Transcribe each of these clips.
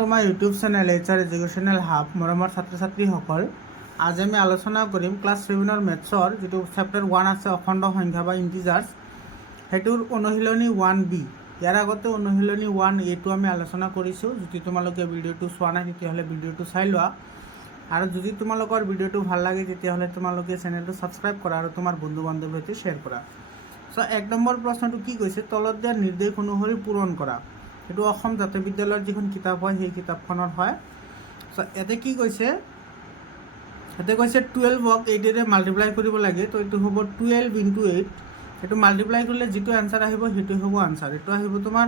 তোমাৰ YouTube channel HR educational hub মৰমৰ ছাত্ৰ ছাত্ৰীসকল, আজি আমি আলোচনা কৰিম ক্লাছ 7ৰ মেথছৰ যিটো চেপ্টাৰ 1 আছে অখণ্ড সংখ্যা বা ইণ্টিজাৰ্ছ, সেইটোৰ অনুশীলনী 1B। ইয়াৰ আগতে অনুশীলনী 1A আমি আলোচনা কৰিছোঁ। যদি তোমালোকে ভিডিঅ'টো চোৱা নাই তেতিয়াহ'লে ভিডিঅ'টো চাই লোৱা, আৰু যদি তোমালোকৰ ভিডিঅ'টো ভাল লাগে তেতিয়াহ'লে তোমালোকে চেনেলটো ছাবস্ক্ৰাইব কৰা আৰু তোমাৰ বন্ধু বান্ধৱীৰ সৈতে শ্বেয়াৰ কৰা। চ' 1 নম্বৰ প্ৰশ্নটো কি কৈছে, তলত দিয়া নিৰ্দেশ অনুসৰি পূৰণ কৰা। এইটো অসম জাতীয় বিদ্যালয়ৰ যিখন কিতাপ হয় সেই কিতাপখনৰ হয়। চ' ইয়াতে কি কৈছে, ইয়াতে কৈছে 12ক 8ৰে মাল্টিপ্লাই কৰিব লাগে। তো এইটো হ'ব 12 × 8। এইটো মাল্টিপ্লাই কৰিলে যিটো এনচাৰ আহিব সেইটো হ'ব আনচাৰ। এইটো আহিব তোমাৰ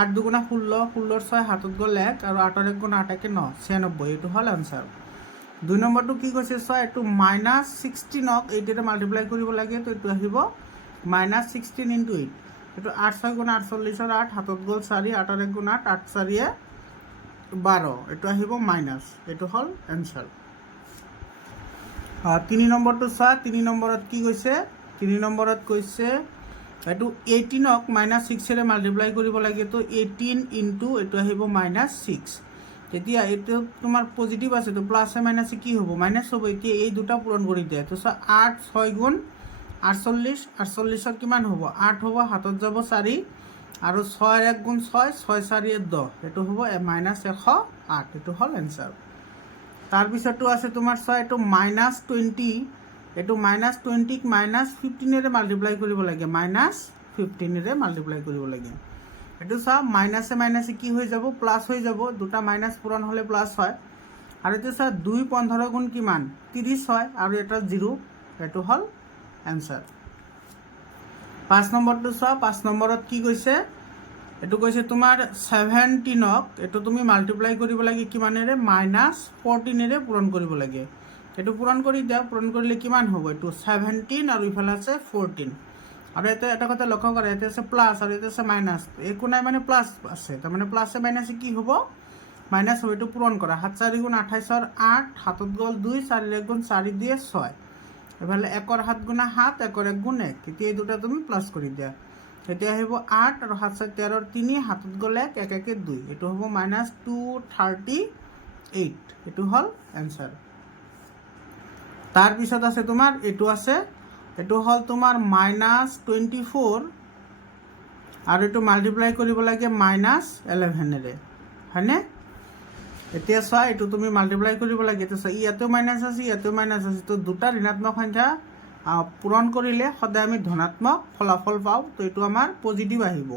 8 × 2 = 16, 16ৰ 6 হাতত গ'ল 1 আৰু 8ৰ 1 × 8 = 9, 96। এইটো হ'ল আনচাৰ। 2 নম্বৰটো কি কৈছে, এইটো -16ক 8ৰে মাল্টিপ্লাই কৰিব লাগে। তো এইটো আহিব -16 × 8। এইটো 8 × 6 = 48ৰ 8 হাতত গ'ল 4, 8ৰ 1 × 8, 8 × 4 = 12। এইটো আহিব মাইনাছ। এইটো হ'ল এনচাৰ। 3 নম্বৰটো 3 নম্বৰত কি কৈছে, 3 নম্বৰত কৈছে এইটো 18ক -6ৰে মাল্টিপ্লাই কৰিব লাগে। তো 18 × এইটো আহিব -6। তেতিয়া এইটো তোমাৰ পজিটিভ আছে, তো প্লাছে মাইনাছে কি হ'ব, মাইনাছ হ'ব। এতিয়া এই দুটা পূৰণ কৰি দিয়ে। তো 8 × 6 = 48, 48ৰ কিমান হ'ব, 8 হ'ব, হাতত যাব 4 আৰু 6ৰ 1 × 6, 6 × 4 = 10। এইটো হ'ব -108। এইটো হ'ল এনচাৰ। তাৰপিছতো আছে তোমাৰ এইটো -20, এইটো -20ক -15ৰে মাল্টিপ্লাই কৰিব লাগে, -15ৰে মাল্টিপ্লাই কৰিব লাগে। এইটো মাইনাছে মাইনাছে কি হৈ যাব, প্লাছ হৈ যাব। দুটা মাইনাছ পূৰণ হ'লে প্লাছ হয়। আৰু এইটো 2 × 15 × কিমান, 30 হয়, আৰু এটা 0। এইটো হ'ল এনচাৰ। 5 নম্বৰটো 5 নম্বৰত কি কৈছে, এইটো কৈছে তোমাৰ 17ক এইটো তুমি মাল্টিপ্লাই কৰিব লাগে কিমানেৰে, -14ৰে পূৰণ কৰিব লাগে। এইটো পূৰণ কৰি দিয়া, পূৰণ কৰিলে কিমান হ'ব, এইটো 17 আৰু ইফালে আছে 14। আৰু ইয়াতে এটা কথা লক্ষ্য কৰা, ইয়াতে আছে প্লাছ আৰু ইয়াতে আছে মাইনাছ। একো নাই মানে প্লাছ আছে, তাৰমানে প্লাছে মাইনাছে কি হ'ব, মাইনাছ হ'ব। এইটো পূৰণ কৰা, 7 × 4 = 28ৰ 8 হাতত গ'ল 2, 4ৰ 1 × 4 দিয়ে 6। এইফালে 1ৰ 7 × 7, 1ৰ 1 × 1। তেতিয়া এই দুটা তুমি প্লাছ কৰি দিয়া। এতিয়া আহিব 8 আৰু 7 × 13ৰ 3, হাতত গ'ল 1, 1 × 1 = 2। এইটো হ'ব -238। এইটো হ'ল এনচাৰ। তাৰপিছত আছে তোমাৰ এইটো আছে, এইটো হ'ল তোমাৰ -24 আৰু এইটো মাল্টিপ্লাই কৰিব লাগে -11ৰে, হয়নে? এতিয়া চোৱা, এইটো তুমি মাল্টিপ্লাই কৰিব লাগে। এতিয়া চোৱা, ইয়াতেও মাইনাছ আছে, ইয়াতেও মাইনাছ আছে। তো দুটা ঋণাত্মক সংখ্যা পূৰণ কৰিলে সদায় আমি ধনাত্মক ফলাফল পাওঁ। তো এইটো আমাৰ পজিটিভ আহিব।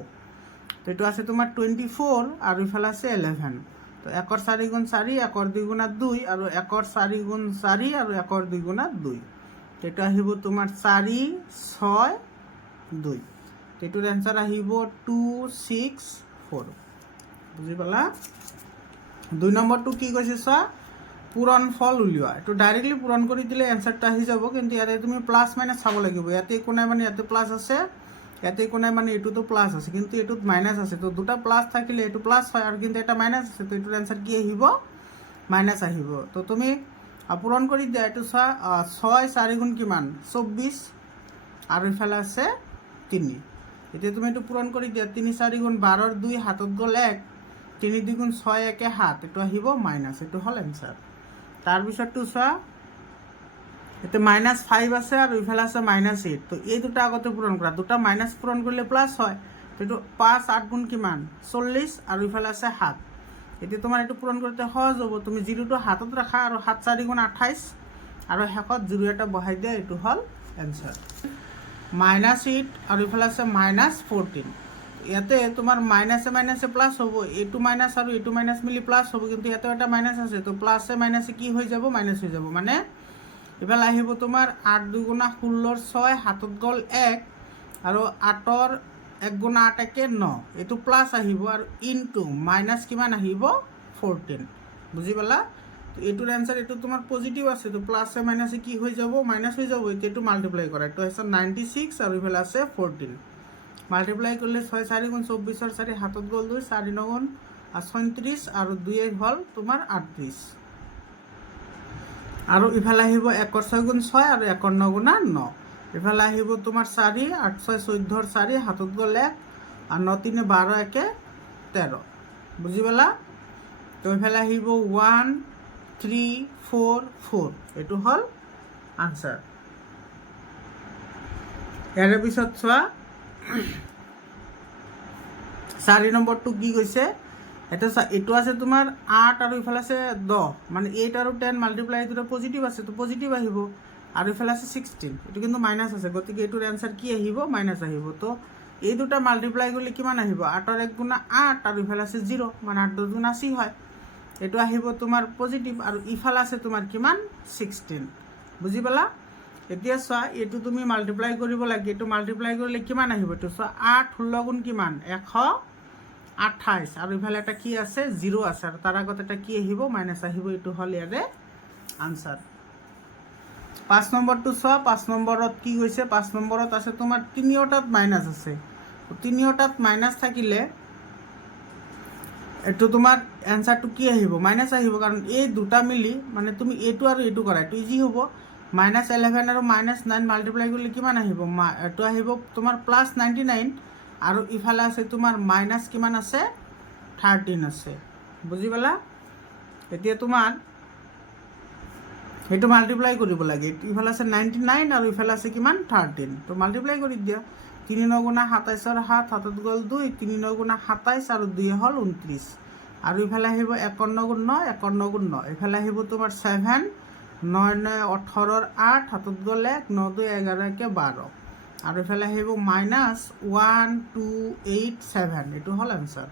তো এইটো আছে তোমাৰ 24 আৰু ইফালে আছে 11। তো 1ৰ 4 × 4, 1ৰ 2 × 2 আৰু 1ৰ 4 × 4 আৰু 1ৰ 2 × 2। এইটো আহিব তোমাৰ 4, 6, 2। এইটোৰ এনচাৰ আহিব 264। বুজি পালা? 2 নম্বৰটো কি কৈছে চোৱা, পূৰণ ফল উলিওৱা। এইটো ডাইৰেক্টলি পূৰণ কৰি দিলে এনচাৰটো আহি যাব, কিন্তু ইয়াতে তুমি প্লাছ মাইনাছ চাব লাগিব। ইয়াতে একো নাই মানে ইয়াতে প্লাছ আছে, ইয়াতে একো নাই মানে এইটোতো প্লাছ আছে, কিন্তু এইটোত মাইনাছ আছে। তো দুটা প্লাছ থাকিলে এইটো প্লাছ হয়, আৰু কিন্তু এটা মাইনাছ আছে। তো এইটোৰ এনচাৰ কি আহিব, মাইনাছ আহিব। তো তুমি পূৰণ কৰি দিয়া। এইটো চোৱা, 6 × 4 = কিমান, 24 আৰু ইফালে আছে 3। এতিয়া তুমি এইটো পূৰণ কৰি দিয়া, 3 × 4 = 12ৰ 2, হাতত গ'ল 1, 3 × 2 = 6, 1 = 7। এইটো আহিব মাইনাছ। এইটো হ'ল এনচাৰ। তাৰপিছতটো চোৱা, এতিয়া -5 আছে আৰু ইফালে আছে -8। তো এই দুটা আগতে পূৰণ কৰা, দুটা মাইনাছ পূৰণ কৰিলে প্লাছ হয়। তো এইটো 5 × 8 = কিমান, 40 আৰু ইফালে আছে 7। এতিয়া তোমাৰ এইটো পূৰণ কৰোঁতে সহজ হ'ব। তুমি 0টো হাতত ৰাখা আৰু 7 × 4 = 28 আৰু শেষত 0 এটা বহাই দিয়া। এইটো হ'ল এনচাৰ। -8 আৰু ইফালে আছে -14। ইয়াতে তোমাৰ মাইনাছে মাইনাছে প্লাছ হ'ব। এইটো মাইনাছ আৰু এইটো মাইনাছ মিলি প্লাছ হ'ব, কিন্তু ইয়াতেও এটা মাইনাছ আছে। তো প্লাছে মাইনাছে কি হৈ যাব, মাইনাছ হৈ যাব। মানে এইফালে আহিব তোমাৰ 8 × 2 = 16ৰ 6, হাতত গ'ল 1 আৰু 8ৰ 1 × 8 = 9। এইটো প্লাছ আহিব আৰু ইনটু মাইনাছ কিমান আহিব, 14। বুজি পালা? তো এইটোৰ এনচাৰ, এইটো তোমাৰ পজিটিভ আছে। তো প্লাছে মাইনাছে কি হৈ যাব, মাইনাছ হৈ যাব। এতিয়া এইটো মাল্টিপ্লাই কৰা, এইটো হৈছে 96 আৰু ইফালে আছে 14। মাল্টিপ্লাই কৰিলে 6 × 4 = 24ৰ 4, হাতত গ'ল 2, 4 × 9 = 36 আৰু 2 হ'ল তোমাৰ 38। আৰু ইফালে আহিব 1ৰ 6 × 6 আৰু 1ৰ 9 × 9। ইফালে আহিব তোমাৰ 4, 8 × 6 = 14ৰ 4, হাতত গ'ল 1 আৰু 9 × 3 = 12, 1 = 13। বুজি পালা? তো এইফালে আহিব 1 3 4 4 এইটো হ'ল আনসাৰ। ইয়াৰে পিছত চোৱা 4 নম্বৰটো কি কৈছে, এইটো আছে তোমাৰ 8 আৰু ইফালে আছে 10, মানে 8 আৰু 10 মাল্টিপ্লাই এইটো পজিটিভ আছে, তো পজিটিভ আহিব। আৰু ইফালে আছে 16, এইটো কিন্তু মাইনাছ আছে, গতিকে এইটোৰ এনচাৰ কি আহিব, মাইনাছ আহিব। তো এই দুটা মাল্টিপ্লাই কৰিলে কিমান আহিব, 8ৰ 1 গুণা 8 আৰু ইফালে আছে 0, মানে 8 2 গুণা 80 হয়। এইটো আহিব তোমাৰ পজিটিভ, আৰু ইফালে আছে তোমাৰ কিমান 16, বুজি পালা। এতিয়া চোৱা এইটো তুমি মাল্টিপ্লাই কৰিব লাগে, এইটো মাল্টিপ্লাই কৰিলে কিমান আহিব, এইটো চোৱা 8 16 গুণ কিমান 128, আৰু ইফালে এটা কি আছে 0 আছে, আৰু তাৰ আগত এটা কি আহিব, মাইনাছ আহিব। এইটো হ'ল ইয়াৰে আনচাৰ। 5 নম্বৰটো চোৱা, 5 নম্বৰত কি কৈছে, 5 নম্বৰত আছে তোমাৰ তিনিওটাত মাইনাছ আছে। তিনিওটাত মাইনাছ থাকিলে এইটো তোমাৰ এনচাৰটো কি আহিব, মাইনাছ আহিব, কাৰণ এই দুটা মিলি মানে তুমি এইটো আৰু এইটো কৰা, এইটো ইজি হ'ব। -11 আৰু -9 মাল্টিপ্লাই কৰিলে কিমান আহিব, এইটো আহিব তোমাৰ +99, আৰু ইফালে আছে তোমাৰ মাইনাছ কিমান আছে 13 আছে, বুজি পালা। এতিয়া তোমাৰ সেইটো মাল্টিপ্লাই কৰিব লাগে, ইফালে আছে 99 আৰু ইফালে আছে কিমান 13, তো মাল্টিপ্লাই কৰি দিয়া। 3 9 গুণা 27ৰ 7, হাতত গ'ল 2, 3 9 গুণা 27 আৰু 2 হ'ল 29, আৰু ইফালে আহিব 51 গুণ 9, 51 গুণ 9, ইফালে আহিব তোমাৰ 7, 9 9 18ৰ 8, হাতত গ'ল 1, 9 2 11 1 12, আৰু ইফালে আহিব -1 2 8 7, এইটো হ'ল এনচাৰ।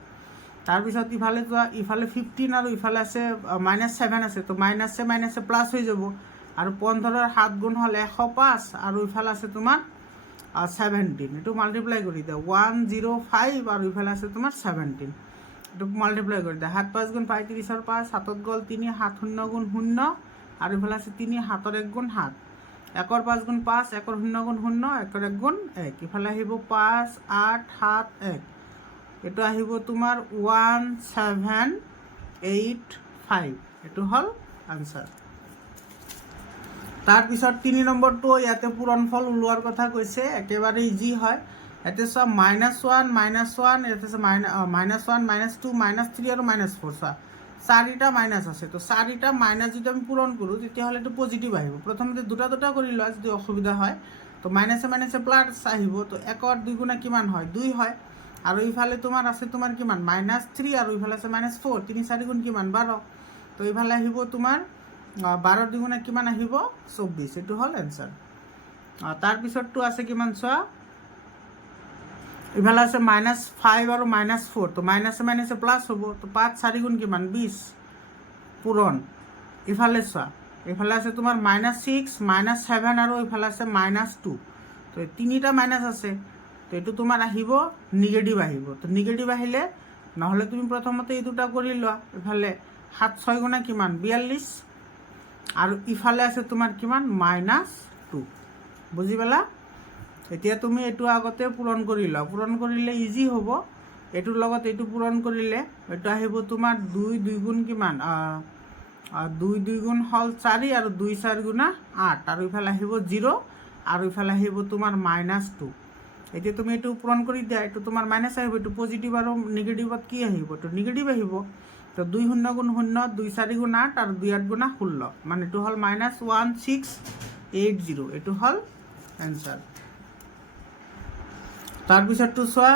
তাৰপিছত ইফালে যোৱা, ইফালে 15 আৰু ইফালে আছে -7 আছে, তো মাইনাছে মাইনাছে প্লাছ হৈ যাব, আৰু 15ৰ 7 গুণ হ'ল 105, আৰু ইফালে আছে তোমাৰ 17, এইটো মাল্টিপ্লাই কৰি দিয়া 105, আৰু ইফালে আছে তোমাৰ 17, এইটো মাল্টিপ্লাই কৰি দিয়া। 7 5 গুণ 35ৰ 5, হাতত গ'ল 3, 7 0 গুণ 0, আৰু ইফালে আছে 3, 7ৰ 1 গুণ 7, 1ৰ 5 গুণ 5, 1ৰ 0 গুণ 0, 1ৰ 1 গুণ 1, ইফালে আহিব 5 8 7 1, এইটো আহিব তোমাৰ 1785, এইটো হ'ল আনচাৰ। তাৰপিছত 3 নম্বৰটো ইয়াতে পূৰণফল ওলোৱাৰ কথা কৈছে, একেবাৰে ইজি হয়। ইয়াতে চোৱা -1 -1, ইয়াতে আছে -1 -2 -3 আৰু -4, চোৱা 4টা মাইনাছ আছে, তো 4টা মাইনাছ যদি আমি পূৰণ কৰোঁ তেতিয়াহ'লে এইটো পজিটিভ আহিব। প্ৰথমতে দুটা দুটা কৰি লোৱা যদি অসুবিধা হয়, তো মাইনাছে মাইনাছে প্লাছ আহিব, তো 1ৰ 2 গুণা কিমান হয় 2 হয়, আৰু ইফালে তোমাৰ আছে তোমাৰ কিমান -3, আৰু ইফালে আছে -4, 3 4 গুণ কিমান 12, তো ইফালে আহিব তোমাৰ 12ৰ 2 গুণা কিমান আহিব 24, এইটো হ'ল এনচাৰ। তাৰপিছতটো আছে কিমান চোৱা, ইফালে আছে -5 আৰু -4, তো মাইনাছে মাইনাছে প্লাছ হ'ব, তো 5 4 গুণ কিমান 20 পূৰণ। ইফালে চোৱা, ইফালে আছে তোমাৰ -6 -7, আৰু ইফালে আছে -2, তো তিনিটা মাইনাছ আছে, তো এইটো তোমাৰ আহিব নিগেটিভ আহিব। তো নিগেটিভ আহিলে নহ'লে তুমি প্ৰথমতে এই দুটা কৰি লোৱা, ইফালে 7 6 গুণা কিমান 42, আৰু ইফালে আছে তোমাৰ কিমান -2, বুজি পালা। এতিয়া তুমি এইটো আগতে পূৰণ কৰি লোৱা, পূৰণ কৰিলে ইজি হ'ব। এইটোৰ লগত এইটো পূৰণ কৰিলে এইটো আহিব তোমাৰ 2 2 গুণ কিমান 2 2 গুণ হ'ল 4, আৰু 2 4 গুণা 8, আৰু ইফালে আহিব 0, আৰু ইফালে আহিব তোমাৰ -2। এতিয়া তুমি এইটো পূৰণ কৰি দিয়া, এইটো তোমাৰ মাইনাছ আহিব, এইটো পজিটিভ আৰু নিগেটিভত কি আহিব, এইটো নিগেটিভ আহিব। তো 2 0 গুণ 0, 2 4 গুণ 8, আৰু 2 8 গুণা 16, মানে এইটো হ'ল -1680, এইটো হ'ল এনচাৰ। তাৰপিছতটো চোৱা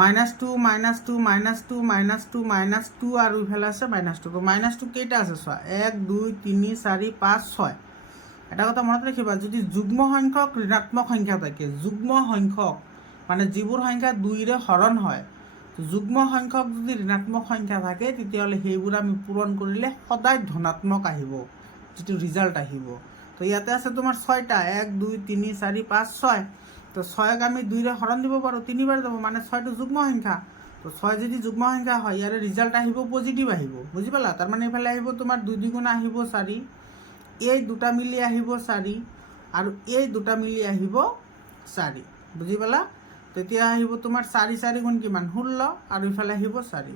-2 -2 -2 -2 -2, আৰু ইফালে আছে -2, তো -2 কেইটা আছে চোৱা 1 2 3 4 5 6। এটা কথা মনত ৰাখিবা, যদি যুগ্ম সংখ্যক ঋণাত্মক সংখ্যা থাকে, যুগ্ম সংখ্যক মানে যিবোৰ সংখ্যা 2ৰে হৰণ হয়, যুগ্ম সংখ্যক যদি ঋণাত্মক সংখ্যা থাকে তেতিয়াহ'লে সেইবোৰ আমি পূৰণ কৰিলে সদায় ধনাত্মক আহিব, যিটো ৰিজাল্ট আহিব। তো ইয়াতে আছে তোমাৰ 6টা, 1 2 3 4 5 6, তো 6ক আমি 2ৰে হৰণ দিব পাৰোঁ, 3বাৰ যাব, মানে 6টো যুগ্ম সংখ্যা। তো 6 যদি যুগ্ম সংখ্যা হয়, ইয়াৰে ৰিজাল্ট আহিব পজিটিভ আহিব, বুজি পালা। তাৰমানে এইফালে আহিব তোমাৰ 2 2 গুণা আহিব 4, এই দুটা মিলি আহিব 4, আৰু এই দুটা মিলি আহিব 4, বুজি পালা। তেতিয়া আহিব তোমাৰ 4 4 গুণ কিমান 16, আৰু ইফালে আহিব 4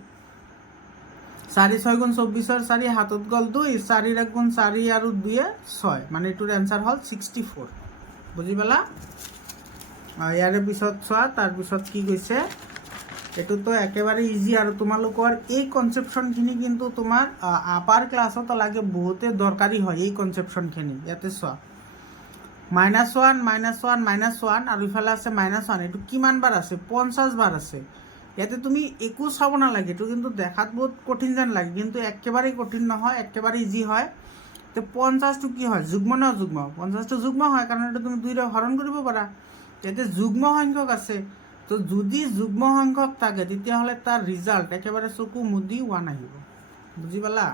4 6 গুণ 24ৰ 4, হাতত গ'ল 2, 4ৰ 1 গুণ 4, আৰু 2 6, মানে এইটোৰ এনচাৰ হ'ল 64, বুজি পালা। ইয়াৰে পিছত চোৱা, তাৰপিছত কি কৈছে এইটো তো একেবাৰে ইজি আৰু তোমালোকৰ এই কনচেপশ্যনখিনি কিন্তু তোমাৰ আপাৰ ক্লাছত লাগে, বহুতে দৰকাৰী হয় এই কনচেপশ্যনখিনি। ইয়াতে চোৱা -1 -1 -1 আৰু ইফালে আছে -1, এইটো কিমান বাৰ আছে? 50 বাৰ আছে। ইয়াতে তুমি একো চাব নালাগে, এইটো কিন্তু দেখাত বহুত কঠিন যেন লাগে, কিন্তু একেবাৰেই কঠিন নহয়, একেবাৰে ইজি হয়। তো 50টো কি হয়? যুগ্ম ন যুগ্ম? 50টো যুগ্ম হয়, কাৰণ এইটো তুমি 2ৰে হৰণ কৰিব পাৰা। ইয়াতে যুগ্ম সংখ্যক আছে, তো যদি যুগ্ম সংখ্যক থাকে তেতিয়াহ'লে তাৰ ৰিজাল্ট একেবাৰে চকু মুদি 1 আহিব। বুজি পালা?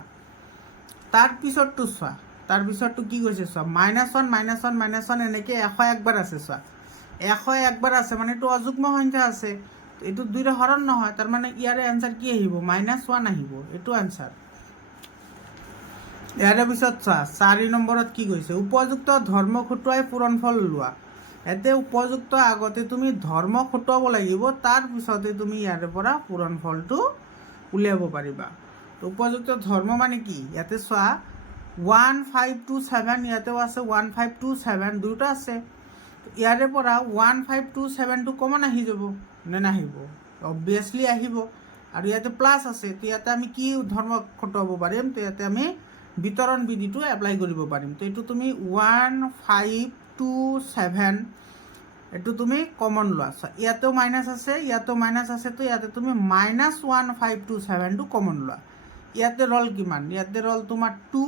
তাৰপিছতটো চোৱা, তাৰপিছতটো কি কৈছে চোৱা, -1 -1 -1 এনেকৈ 101 বাৰ আছে। চোৱা 101 বাৰ আছে মানে এইটো অযুগ্ম সংখ্যা আছে, এইটো 2ৰে হৰণ নহয়, তাৰমানে ইয়াৰে এনচাৰ কি আহিব? -1 আহিব, এইটো এনচাৰ। ইয়াৰে পিছত চোৱা 4 নম্বৰত কি কৈছে, উপযুক্ত ধৰ্ম খটুৱাই পূৰণফল ওলোৱা। ইয়াতে উপযুক্ত আগতে তুমি ধৰ্ম খটুৱাব লাগিব, তাৰপিছতে তুমি ইয়াৰে পৰা পূৰণফলটো উলিয়াব পাৰিবা। উপযুক্ত ধৰ্ম মানে কি? ইয়াতে চোৱা 1 5 2 7, ইয়াতেও আছে 1 5 2 7, দুটা আছে। ইয়াৰে পৰা 1 5 2 7টো কমন আহি যাব নে নাহিব? অবভিয়াছলি আহিব। আৰু ইয়াতে প্লাছ আছে, তো ইয়াতে আমি কি ধৰ্ম খটুৱাব পাৰিম? তো ইয়াতে আমি বিতৰণ বিধিটো এপ্লাই কৰিব পাৰিম। তো এইটো তুমি 1 5 2 7 এইটো তুমি কমন লোৱা। ইয়াতেও মাইনাছ আছে, ইয়াতেও মাইনাছ আছে, তো ইয়াতে তুমি -1 5 2 7টো কমন লোৱা। ইয়াতে ৰ'ল কিমান? ইয়াতে ৰ'ল তোমাৰ 2,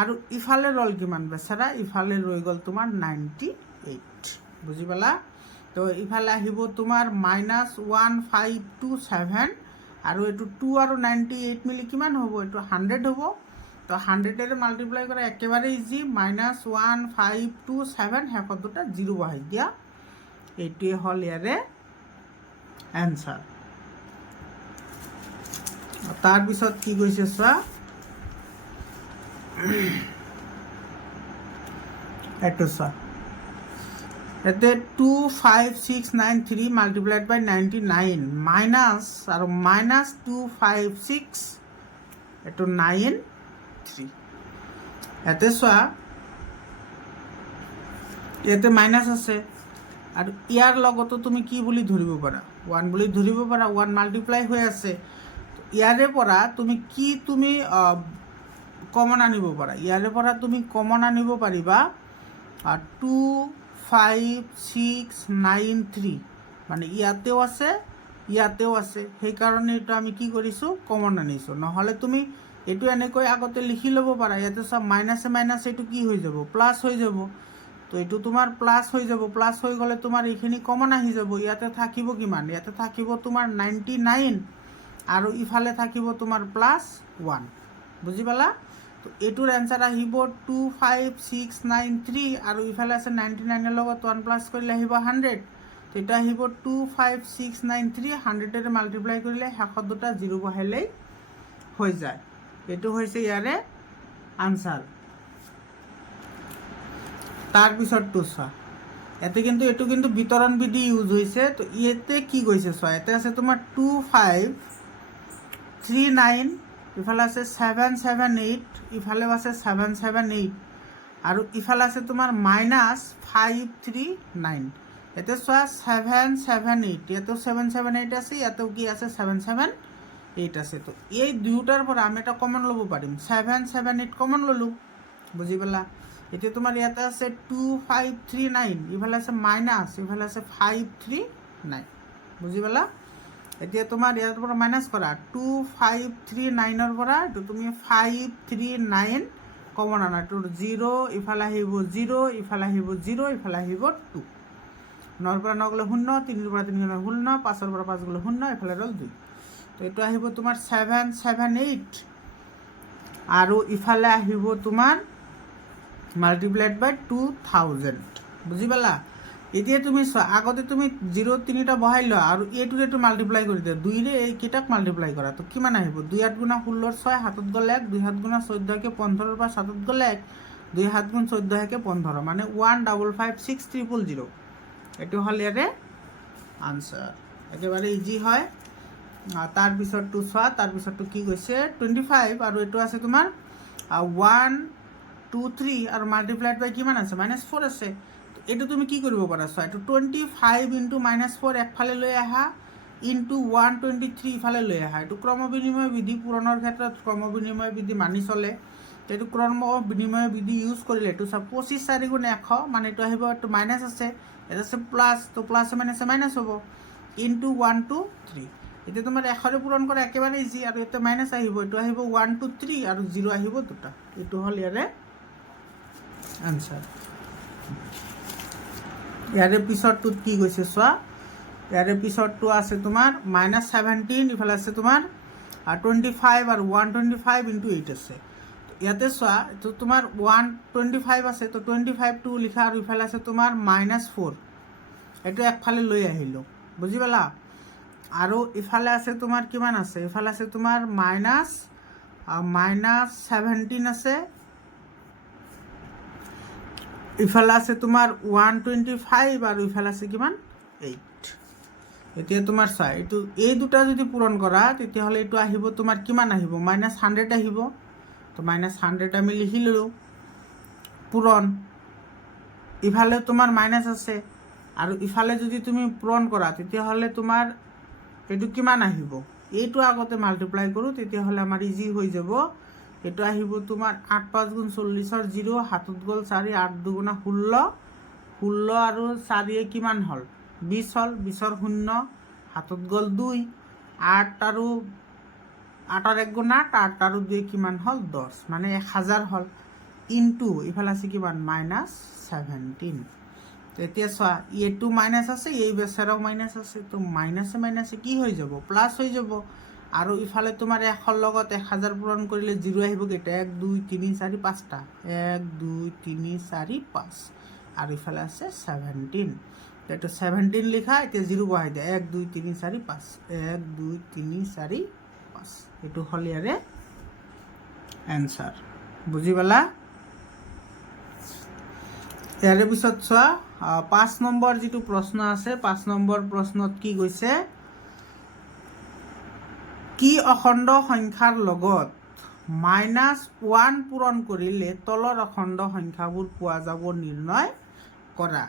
আৰু ইফালে ৰ'ল কিমান বেচাৰা? ইফালে ৰৈ গ'ল তোমাৰ 98। বুজি পালা? তো ইফালে আহিব তোমাৰ -1 5 2 7, আৰু এইটো 2 আৰু 98 মিলি কিমান হ'ব? এইটো 100 হ'ব। তো 100ৰে মাল্টিপ্লাই কৰা একেবাৰে ইজি। -1 5 2 7, শেষত দুটা 0 বহাই দিয়া, এইটোৱে হ'ল ইয়াৰে এনচাৰ। তাৰপিছত কি কৈছে চোৱা, এইটো চোৱা, ইয়াতে 2 5 6 9 3 মাল্টিপ্লাইড বাই 99 মাইনাছ আৰু -2 5 6, এইটো 9 3। ইয়াতে চোৱা, ইয়াতে মাইনাছ আছে, আৰু ইয়াৰ লগতো তুমি কি বুলি ধৰিব পাৰা? 1 বুলি ধৰিব পাৰা, 1 মাল্টিপ্লাই হৈ আছে। ইয়াৰে পৰা তুমি কি কমন আনিব পাৰা? ইয়াৰে পৰা তুমি কমন আনিব পাৰিবা 2 5 6 9 3, মানে ইয়াতেও আছে, ইয়াতেও আছে, সেইকাৰণে এইটো আমি কি কৰিছোঁ? কমন আনিছোঁ। নহ'লে তুমি এইটো এনেকৈ আগতে লিখি ল'ব পাৰা। ইয়াতে চব মাইনাছে মাইনাছে এইটো কি হৈ যাব? প্লাছ হৈ যাব। তো এইটো তোমাৰ প্লাছ হৈ যাব, প্লাছ হৈ গ'লে তোমাৰ এইখিনি কমন আহি যাব। ইয়াতে থাকিব কিমান? ইয়াতে থাকিব তোমাৰ 99, আৰু ইফালে থাকিব তোমাৰ +1। বুজি পালা? তো এইটোৰ এনচাৰ আহিব 2 5 6 9 3, আৰু ইফালে আছে 99ৰ লগত 1 প্লাছ কৰিলে আহিব 100। তো এটা আহিব 2 5 6 9 3, 100ৰে মাল্টিপ্লাই কৰিলে শেষত দুটা 0 বহাইলেই হৈ যায়। এইটো হৈছে ইয়াৰে আনচাৰ। তাৰপিছতটো চোৱা, ইয়াতে কিন্তু এইটো কিন্তু বিতৰণ বিধি ইউজ হৈছে। তো ইয়াতে কি কৈছে চোৱা, ইয়াতে আছে তোমাৰ 2 5 3 9, ইফালে আছে 7 7 8, ইফালেও আছে 7 7 8, আৰু ইফালে আছে তোমাৰ -5 3 9। ইয়াতে চোৱা 7 7 8, ইয়াতেও 7 7 8 আছে, ইয়াতেও কি আছে? 7 7 8 আছে। তো এই দুয়োটাৰ পৰা আমি এটা কমন ল'ব পাৰিম, 7 7 8 কমন ল'লোঁ। বুজি পালা? এতিয়া তোমাৰ ইয়াতে আছে 2 5 3 9, ইফালে আছে মাইনাছ, ইফালে আছে 5 3 9। বুজি পালা? এতিয়া তোমাৰ ইয়াৰ পৰা মাইনাছ কৰা, 2 5 3 9ৰ পৰা এইটো তুমি 5 3 9 কমন আনা, এইটো 0, ইফালে আহিব 0, ইফালে আহিব 0, ইফালে আহিব 2। 9ৰ পৰা 9 গ'লে 0, 3ৰ পৰা 3 গ'লে 0, 5ৰ পৰা 5 গ'লে 0, ইফালে ৰ'ল 2। তো এইটো আহিব তোমাৰ 7 7 8, আৰু ইফালে আহিব তোমাৰ মাল্টিপ্লাইড বাই 2000। বুজি পালা? এতিয়া তুমি চোৱা, আগতে তুমি 0 3টা বহাই লোৱা, আৰু এইটোৰে এইটো মাল্টিপ্লাই কৰি দিয়া, 2ৰে এইকেইটাক মাল্টিপ্লাই কৰা। তো কিমান আহিব? 2 8 গুণা 16 6, হাতত গ'লে 1, 2 7 গুণা 14 15ৰ পৰা 7ত গ'লে 1, 2 7 গুণ 14 15, মানে 1556000। এইটো হ'ল ইয়াৰে আনচাৰ। একেবাৰে ইজি হয়। তাৰপিছতটো চোৱা, তাৰপিছতটো কি কৈছে 25, আৰু এইটো আছে তোমাৰ 1 2 3, আৰু মাল্টিপ্লাইড বাই কিমান আছে? -4 আছে। এইটো তুমি কি কৰিব পাৰা চোৱা, এইটো 25 × -4 একফালে লৈ আহা, ইনটু 123 ইফালে লৈ আহা। এইটো ক্ৰম বিনিময় বিধি পূৰণৰ ক্ষেত্ৰত ক্ৰম বিনিময় বিধি মানি চলে। এইটো ক্ৰম বিনিময় বিধি ইউজ কৰিলে এইটো চাওক 25 4 গুণ 100 মানে এইটো আহিব, এইটো মাইনাছ আছে, এটা আছে প্লাছ, তো প্লাছ মাইনাছে মাইনাছ হ'ব, ইনটু 123। এতিয়া তোমাৰ 100ৰে পূৰণ কৰা একেবাৰে ইজি, আৰু এতিয়া মাইনাছ আহিব, এইটো আহিব 123 আৰু 0 আহিব দুটা। এইটো হ'ল ইয়াৰে আনচাৰ। ইয়াৰে পিছৰটোত কি গৈছে চোৱা, ইয়াৰে পিছৰটো আছে তোমাৰ -17, ইফালে আছে তোমাৰ 25 আৰু 125 ইনটু 8 আছে। ইয়াতে চোৱা, এইটো তোমাৰ 125 আছে, তো 25টো লিখা, আৰু ইফালে আছে তোমাৰ -4, এইটো একফালে লৈ আহিলোঁ, বুজি পালা। আৰু ইফালে আছে তোমাৰ কিমান আছে, ইফালে আছে তোমাৰ -17 আছে, ইফালে আছে তোমাৰ 125 আৰু ইফালে আছে কিমান 8। এতিয়া তোমাৰ চোৱা, এইটো এই দুটা যদি পূৰণ কৰা তেতিয়াহ'লে এইটো আহিব তোমাৰ কিমান আহিব, -100 আহিব। তো -100 আমি লিখি ল'লোঁ পূৰণ। ইফালে তোমাৰ মাইনাছ আছে, আৰু ইফালে যদি তুমি পূৰণ কৰা তেতিয়াহ'লে তোমাৰ এইটো কিমান আহিব, এইটো আগতে মাল্টিপ্লাই কৰোঁ তেতিয়াহ'লে আমাৰ ইজি হৈ যাব। এইটো আহিব তোমাৰ 8 5 গুণ 40ৰ 0, হাতত গ'ল 4, 8 2 গুণা 16, 16 আৰু 4 কিমান হ'ল 20 হ'ল, 20ৰ 0, হাতত গ'ল 2, 8 আৰু 8ৰ 1 গুণ 8, 8 আৰু 2 কিমান হ'ল 10, মানে 1000 হ'ল, ইনটু ইফালে আছে কিমান -17। এতিয়া চোৱা, এইটো মাইনাছ আছে, এই বেচাৰাও মাইনাছ আছে, তো মাইনাছে মাইনাছে কি হৈ যাব, প্লাছ হৈ যাব। আৰু ইফালে তোমাৰ 100ৰ লগত 1000 পূৰণ কৰিলে 0 আহিব কেইটা, 1 2 3 4 5টা, 1 2 3 4 5, আৰু ইফালে আছে 17। এইটো 17 লিখা, এতিয়া 0 বহাই দিয়া, 1 2 3 4 5, 1 2 3 4 5, এইটো হ'ল ইয়াৰে এনচাৰ, বুজি পালা। ইয়াৰে পিছত চোৱা, 5 নম্বৰ যিটো প্ৰশ্ন আছে, 5 নম্বৰ প্ৰশ্নত কি কৈছে, কি অখণ্ড সংখ্যাৰ লগত -1 পূৰণ কৰিলে তলৰ অখণ্ড সংখ্যাবোৰ পোৱা যাব নিৰ্ণয় কৰা।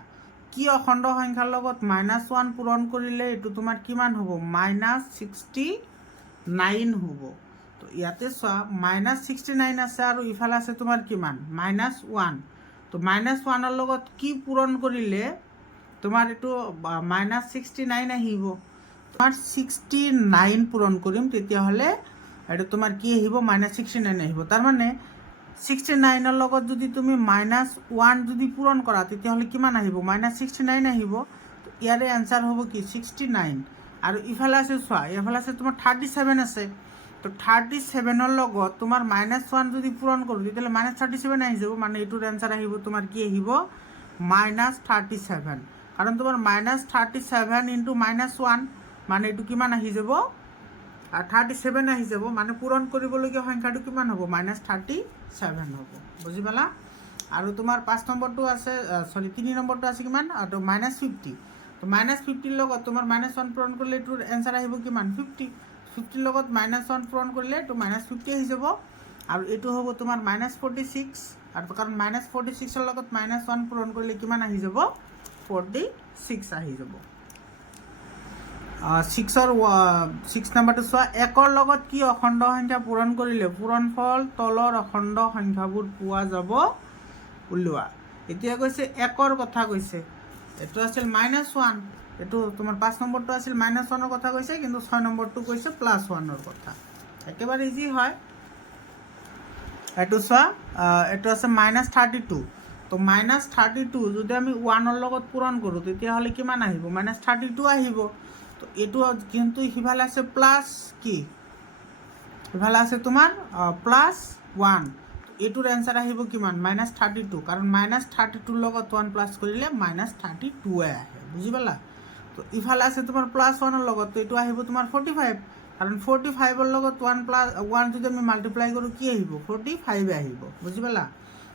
কি অখণ্ড সংখ্যাৰ লগত -1 পূৰণ কৰিলে এইটো তোমাৰ কিমান হ'ব, -69 হ'ব। তো ইয়াতে চোৱা, -69 আছে, আৰু ইফালে আছে তোমাৰ কিমান -1। তো -1ৰ লগত কি পূৰণ কৰিলে তোমাৰ এইটো -69 আহিব। তোমাৰ 69 পূৰণ কৰিম তেতিয়াহ'লে এইটো তোমাৰ কি আহিব, -69 আহিব। তাৰমানে 69ৰ লগত যদি তুমি -1 যদি পূৰণ কৰা তেতিয়াহ'লে কিমান আহিব, -69 আহিব। ইয়াৰে এনচাৰ হ'ব কি 69। আৰু ইফালে আছে চোৱা, এইফালে আছে তোমাৰ 37 আছে, তো 37ৰ লগত তোমাৰ -1 যদি পূৰণ কৰোঁ তেতিয়াহ'লে -37 আহি যাব, মানে এইটোৰ এনচাৰ আহিব তোমাৰ কি আহিব, -37। কাৰণ তোমাৰ -37 ইনটু -1 মানে এইটো কিমান আহি যাব, 37 আহি যাব, মানে পূৰণ কৰিবলগীয়া সংখ্যাটো কিমান হ'ব, -37 হ'ব, বুজি পালা। আৰু তোমাৰ 5 নম্বৰটো আছে, 3 নম্বৰটো আছে কিমান, তো -50। তো -50ৰ লগত তোমাৰ -1 পূৰণ কৰিলে এইটোৰ এনচাৰ আহিব কিমান 50। 50ৰ লগত -1 পূৰণ কৰিলে এইটো -50 আহি যাব, আৰু এইটো হ'ব তোমাৰ -46। আৰু কাৰণ -46ৰ লগত -1 পূৰণ কৰিলে কিমান আহি যাব, 46 আহি যাব। 6 নম্বৰটো চোৱা, 1ৰ লগত কি অখণ্ড সংখ্যা পূৰণ কৰিলে পূৰণফল তলৰ অখণ্ড সংখ্যাবোৰ পোৱা যাব উলিওৱা। এতিয়া কৈছে 1ৰ কথা কৈছে, এইটো আছিল -1, এইটো তোমাৰ 5 নম্বৰটো আছিল -1ৰ কথা কৈছে, কিন্তু 6 নম্বৰটো কৈছে +1ৰ কথা, একেবাৰে ইজি হয়। এইটো চোৱা, এইটো আছে -32। তো -32 যদি আমি 1ৰ লগত পূৰণ কৰোঁ তেতিয়াহ'লে কিমান আহিব, -32 আহিব। তো এইটো কিন্তু সিফালে আছে প্লাছ কি, ইফালে আছে তোমাৰ +1, এইটোৰ এনচাৰ আহিব কিমান -32, কাৰণ -32ৰ লগত 1 প্লাছ কৰিলে -32 আহে, বুজি পালা। তো ইফালে আছে তোমাৰ +1ৰ লগত, তো এইটো আহিব তোমাৰ 45, কাৰণ 45ৰ লগত 1 যদি আমি মাল্টিপ্লাই কৰোঁ কি আহিব, 45 আহিব, বুজি পালা।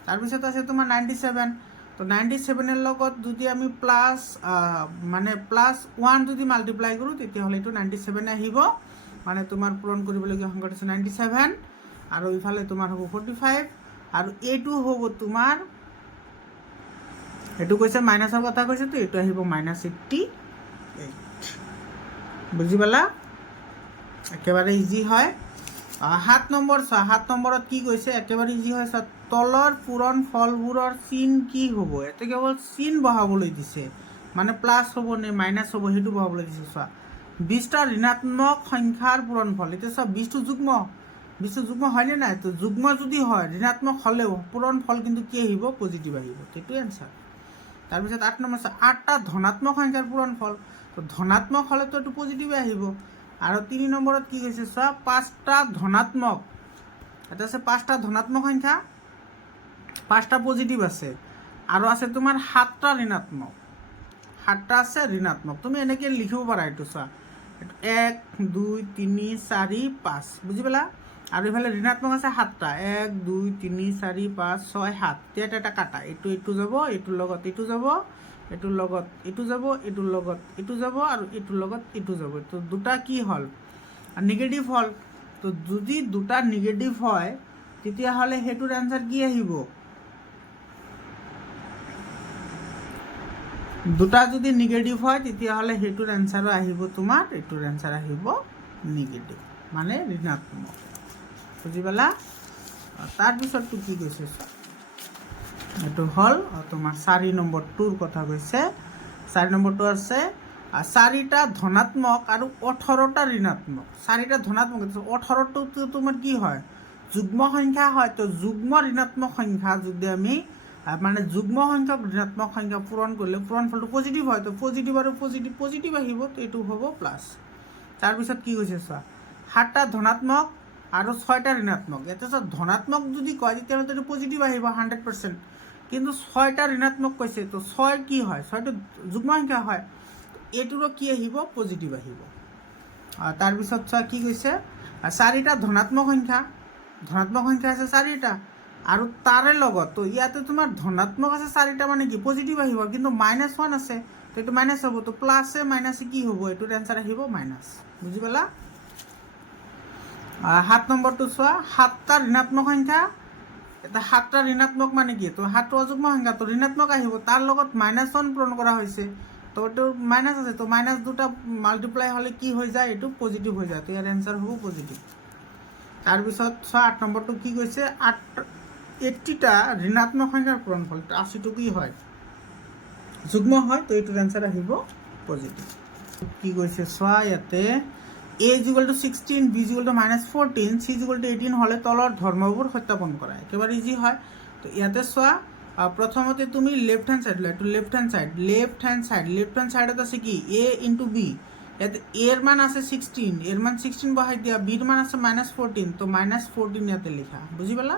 তাৰপিছত আছে তোমাৰ 97। তো 97ৰ লগত যদি আমি +1 যদি মাল্টিপ্লাই কৰোঁ তেতিয়াহ'লে এইটো 97 আহিব, মানে তোমাৰ পূৰণ কৰিবলগীয়া সংখ্যাটো আছে 97, আৰু ইফালে তোমাৰ হ'ব 45, আৰু এইটো হ'ব তোমাৰ, এইটো কৈছে মাইনাছৰ কথা কৈছে, তো এইটো আহিব -88। বুজি পালা? একেবাৰে ইজি হয়। 7 নম্বৰ চোৱা, 7 নম্বৰত কি কৈছে, একেবাৰে ইজি হয়। চোৱা, তলৰ পূৰণ ফলবোৰৰ চিন কি হ'ব? ইয়াতে কেৱল চিন বহাবলৈ দিছে, মানে প্লাছ হ'ব নে মাইনাছ হ'ব সেইটো বহাবলৈ দিছে। চোৱা, 20টা ঋণাত্মক সংখ্যাৰ পূৰণফল। এতিয়া চোৱা, 20টো যুগ্ম হয়নে নাই? তো যুগ্ম যদি হয়, ঋণাত্মক হ'লেও পূৰণফল কিন্তু কি আহিব? পজিটিভ আহিব। সেইটোৱে এনচাৰ। তাৰপিছত 8 নম্বৰ চোৱা, 8টা ধনাত্মক সংখ্যাৰ পূৰণফল। তো ধনাত্মক হ'লেতো এইটো পজিটিভে আহিব। আৰু 3 নম্বৰত কি কৈছে চোৱা, 5টা ধনাত্মক, এটা আছে 5টা ধনাত্মক সংখ্যা, 5টা পজিটিভ আছে, আৰু আছে তোমাৰ 7টা ঋণাত্মক, 7টা আছে ঋণাত্মক। তুমি এনেকৈ লিখিব পাৰা। এইটো চোৱা, 1 2 3 4 5, বুজি পালা? আৰু ইফালে ঋণাত্মক আছে 7টা, 1 2 3 4 5 6 7। এটা কাটা, এইটো যাব, এইটোৰ লগত এইটো যাব, এইটোৰ লগত এইটো যাব, এইটোৰ লগত এইটো যাব, আৰু এইটোৰ লগত এইটো যাব। তো দুটা কি হ'ল? নিগেটিভ হ'ল। তো যদি দুটা নিগেটিভ হয় তেতিয়াহ'লে সেইটোৰ এনচাৰ কি আহিব? দুটা যদি নিগেটিভ হয় তেতিয়াহ'লে সেইটোৰ এনচাৰো আহিব তোমাৰ, এইটোৰ এনচাৰ আহিব নিগেটিভ, মানে ঋণাত্মক। বুজি পালা? তাৰপিছতটো কি কৈছে? এইটো হ'ল তোমাৰ 4 নম্বৰটোৰ কথা কৈছে। 4 নম্বৰটো আছে 4টা ধনাত্মক আৰু 18টা ঋণাত্মক। 4টা ধনাত্মক, 18টো তোমাৰ কি হয়? যুগ্ম সংখ্যা হয়। তো যুগ্ম ঋণাত্মক সংখ্যা যদি আমি মানে যুগ্ম সংখ্যক ঋণাত্মক সংখ্যা পূৰণ কৰিলে পূৰণফলটো পজিটিভ হয়। তো পজিটিভ আৰু পজিটিভ আহিব, তো এইটো হ'ব প্লাছ। তাৰপিছত কি কৈছে চোৱা, 7টা ধনাত্মক আৰু 6টা ঋণাত্মক। ইয়াতে চোৱা, ধনাত্মক যদি কয় তেতিয়াহ'লে এইটো পজিটিভ আহিব 100%, কিন্তু 6টা ঋণাত্মক কৈছে। তো 6 কি হয়? 6টো যুগ্ম সংখ্যা হয়, এইটোৰো কি আহিব? পজিটিভ আহিব। তাৰপিছত চোৱা কি কৈছে, 4টা ধনাত্মক সংখ্যা আছে 4টা, আৰু তাৰে লগত, তো ইয়াতে তোমাৰ ধনাত্মক আছে 4টা, মানে কি পজিটিভ আহিব, কিন্তু -1 আছে, তো এইটো মাইনাছ হ'ব। তো প্লাছে মাইনাছে কি হ'ব? এইটোৰ এনচাৰ আহিব মাইনাছ। বুজি পালা? 7 নম্বৰটো চোৱা, 7টা ঋণাত্মক সংখ্যা। এটা 7টা ঋণাত্মক মানে কি? তো 7টো অযুগ্ম সংখ্যা, তো ঋণাত্মক আহিব, তাৰ লগত -1 পূৰণ কৰা হৈছে, তো এইটো মাইনাছ আছে, তো মাইনাছ দুটা মাল্টিপ্লাই হ'লে কি হৈ যায়? এইটো পজিটিভ হৈ যায়। তো ইয়াৰ এনচাৰ হ'ব পজিটিভ। তাৰপিছত চোৱা, 8 নম্বৰটো কি কৈছে, 80টা ঋণাত্মক সংখ্যাৰ পূৰণফল। 80টো কি হয়? যুগ্ম হয়, তো এইটোৰ এনচাৰ আহিব পজিটিভ। কি কৈছে চোৱা, ইয়াতে A = 16, B = -14, C = 18 হ'লে তলৰ ধৰ্মবোৰ সত্যাপন কৰা। একেবাৰে ইজি হয়। তো ইয়াতে চোৱা, প্ৰথমতে তুমি লেফ্ট হেণ্ড ছাইড লোৱা। এইটো লেফ্ট হেণ্ড ছাইডত আছে কি? A × B। ইয়াতে এৰ মান আছে 16, এৰ মান 16 বহাই দিয়া, বিৰ মান আছে -14, তো -14 ইয়াতে লিখা। বুজি পালা?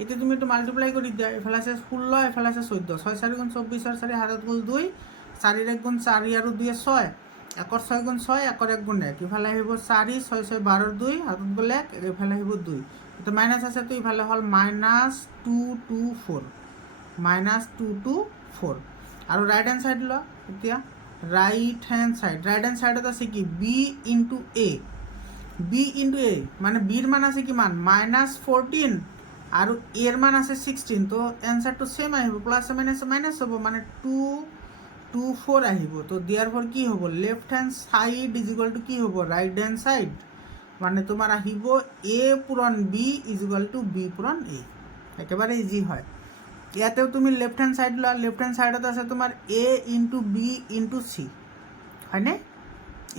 এতিয়া তুমি এইটো মাল্টিপ্লাই কৰি দিয়া, এফালে আছে 16, এফালে আছে 14, 6 4 × 24, 4 হাতত গ'ল 2, 4 1 × 4 আৰু 2 6, 1 6 × 6, 1 1 × 1, ইফালে আহিব 4, 6 6 12, 2 হাতত গ'ল 1, ইফালে আহিব 2, তো মাইনাছ আছে, তো ইফালে হ'ল -224, -224। আৰু ৰাইট হেণ্ড ছাইড লোৱা। এতিয়া ৰাইট হেণ্ড ছাইডত আছে কি? B × A, মানে বিৰ মান আছে কিমান? -14, আৰু এৰ মান আছে 16, তো এনচাৰটো ছেম আহিব, প্লাছে মাইনাছে মাইনাছ হ'ব, মানে 224 আহিব। তো দিয়াৰ ফৰ কি হ'ব? লেফ্ট হেণ্ড ছাইড = কি হ'ব? ৰাইট হেণ্ড ছাইড, মানে তোমাৰ আহিব A পূৰণ B = B পূৰণ A। একেবাৰে ইজি হয়। ইয়াতেও তুমি লেফ্ট হেণ্ড ছাইড লোৱা। লেফ্ট হেণ্ড ছাইডত আছে তোমাৰ A × B × C, হয়নে?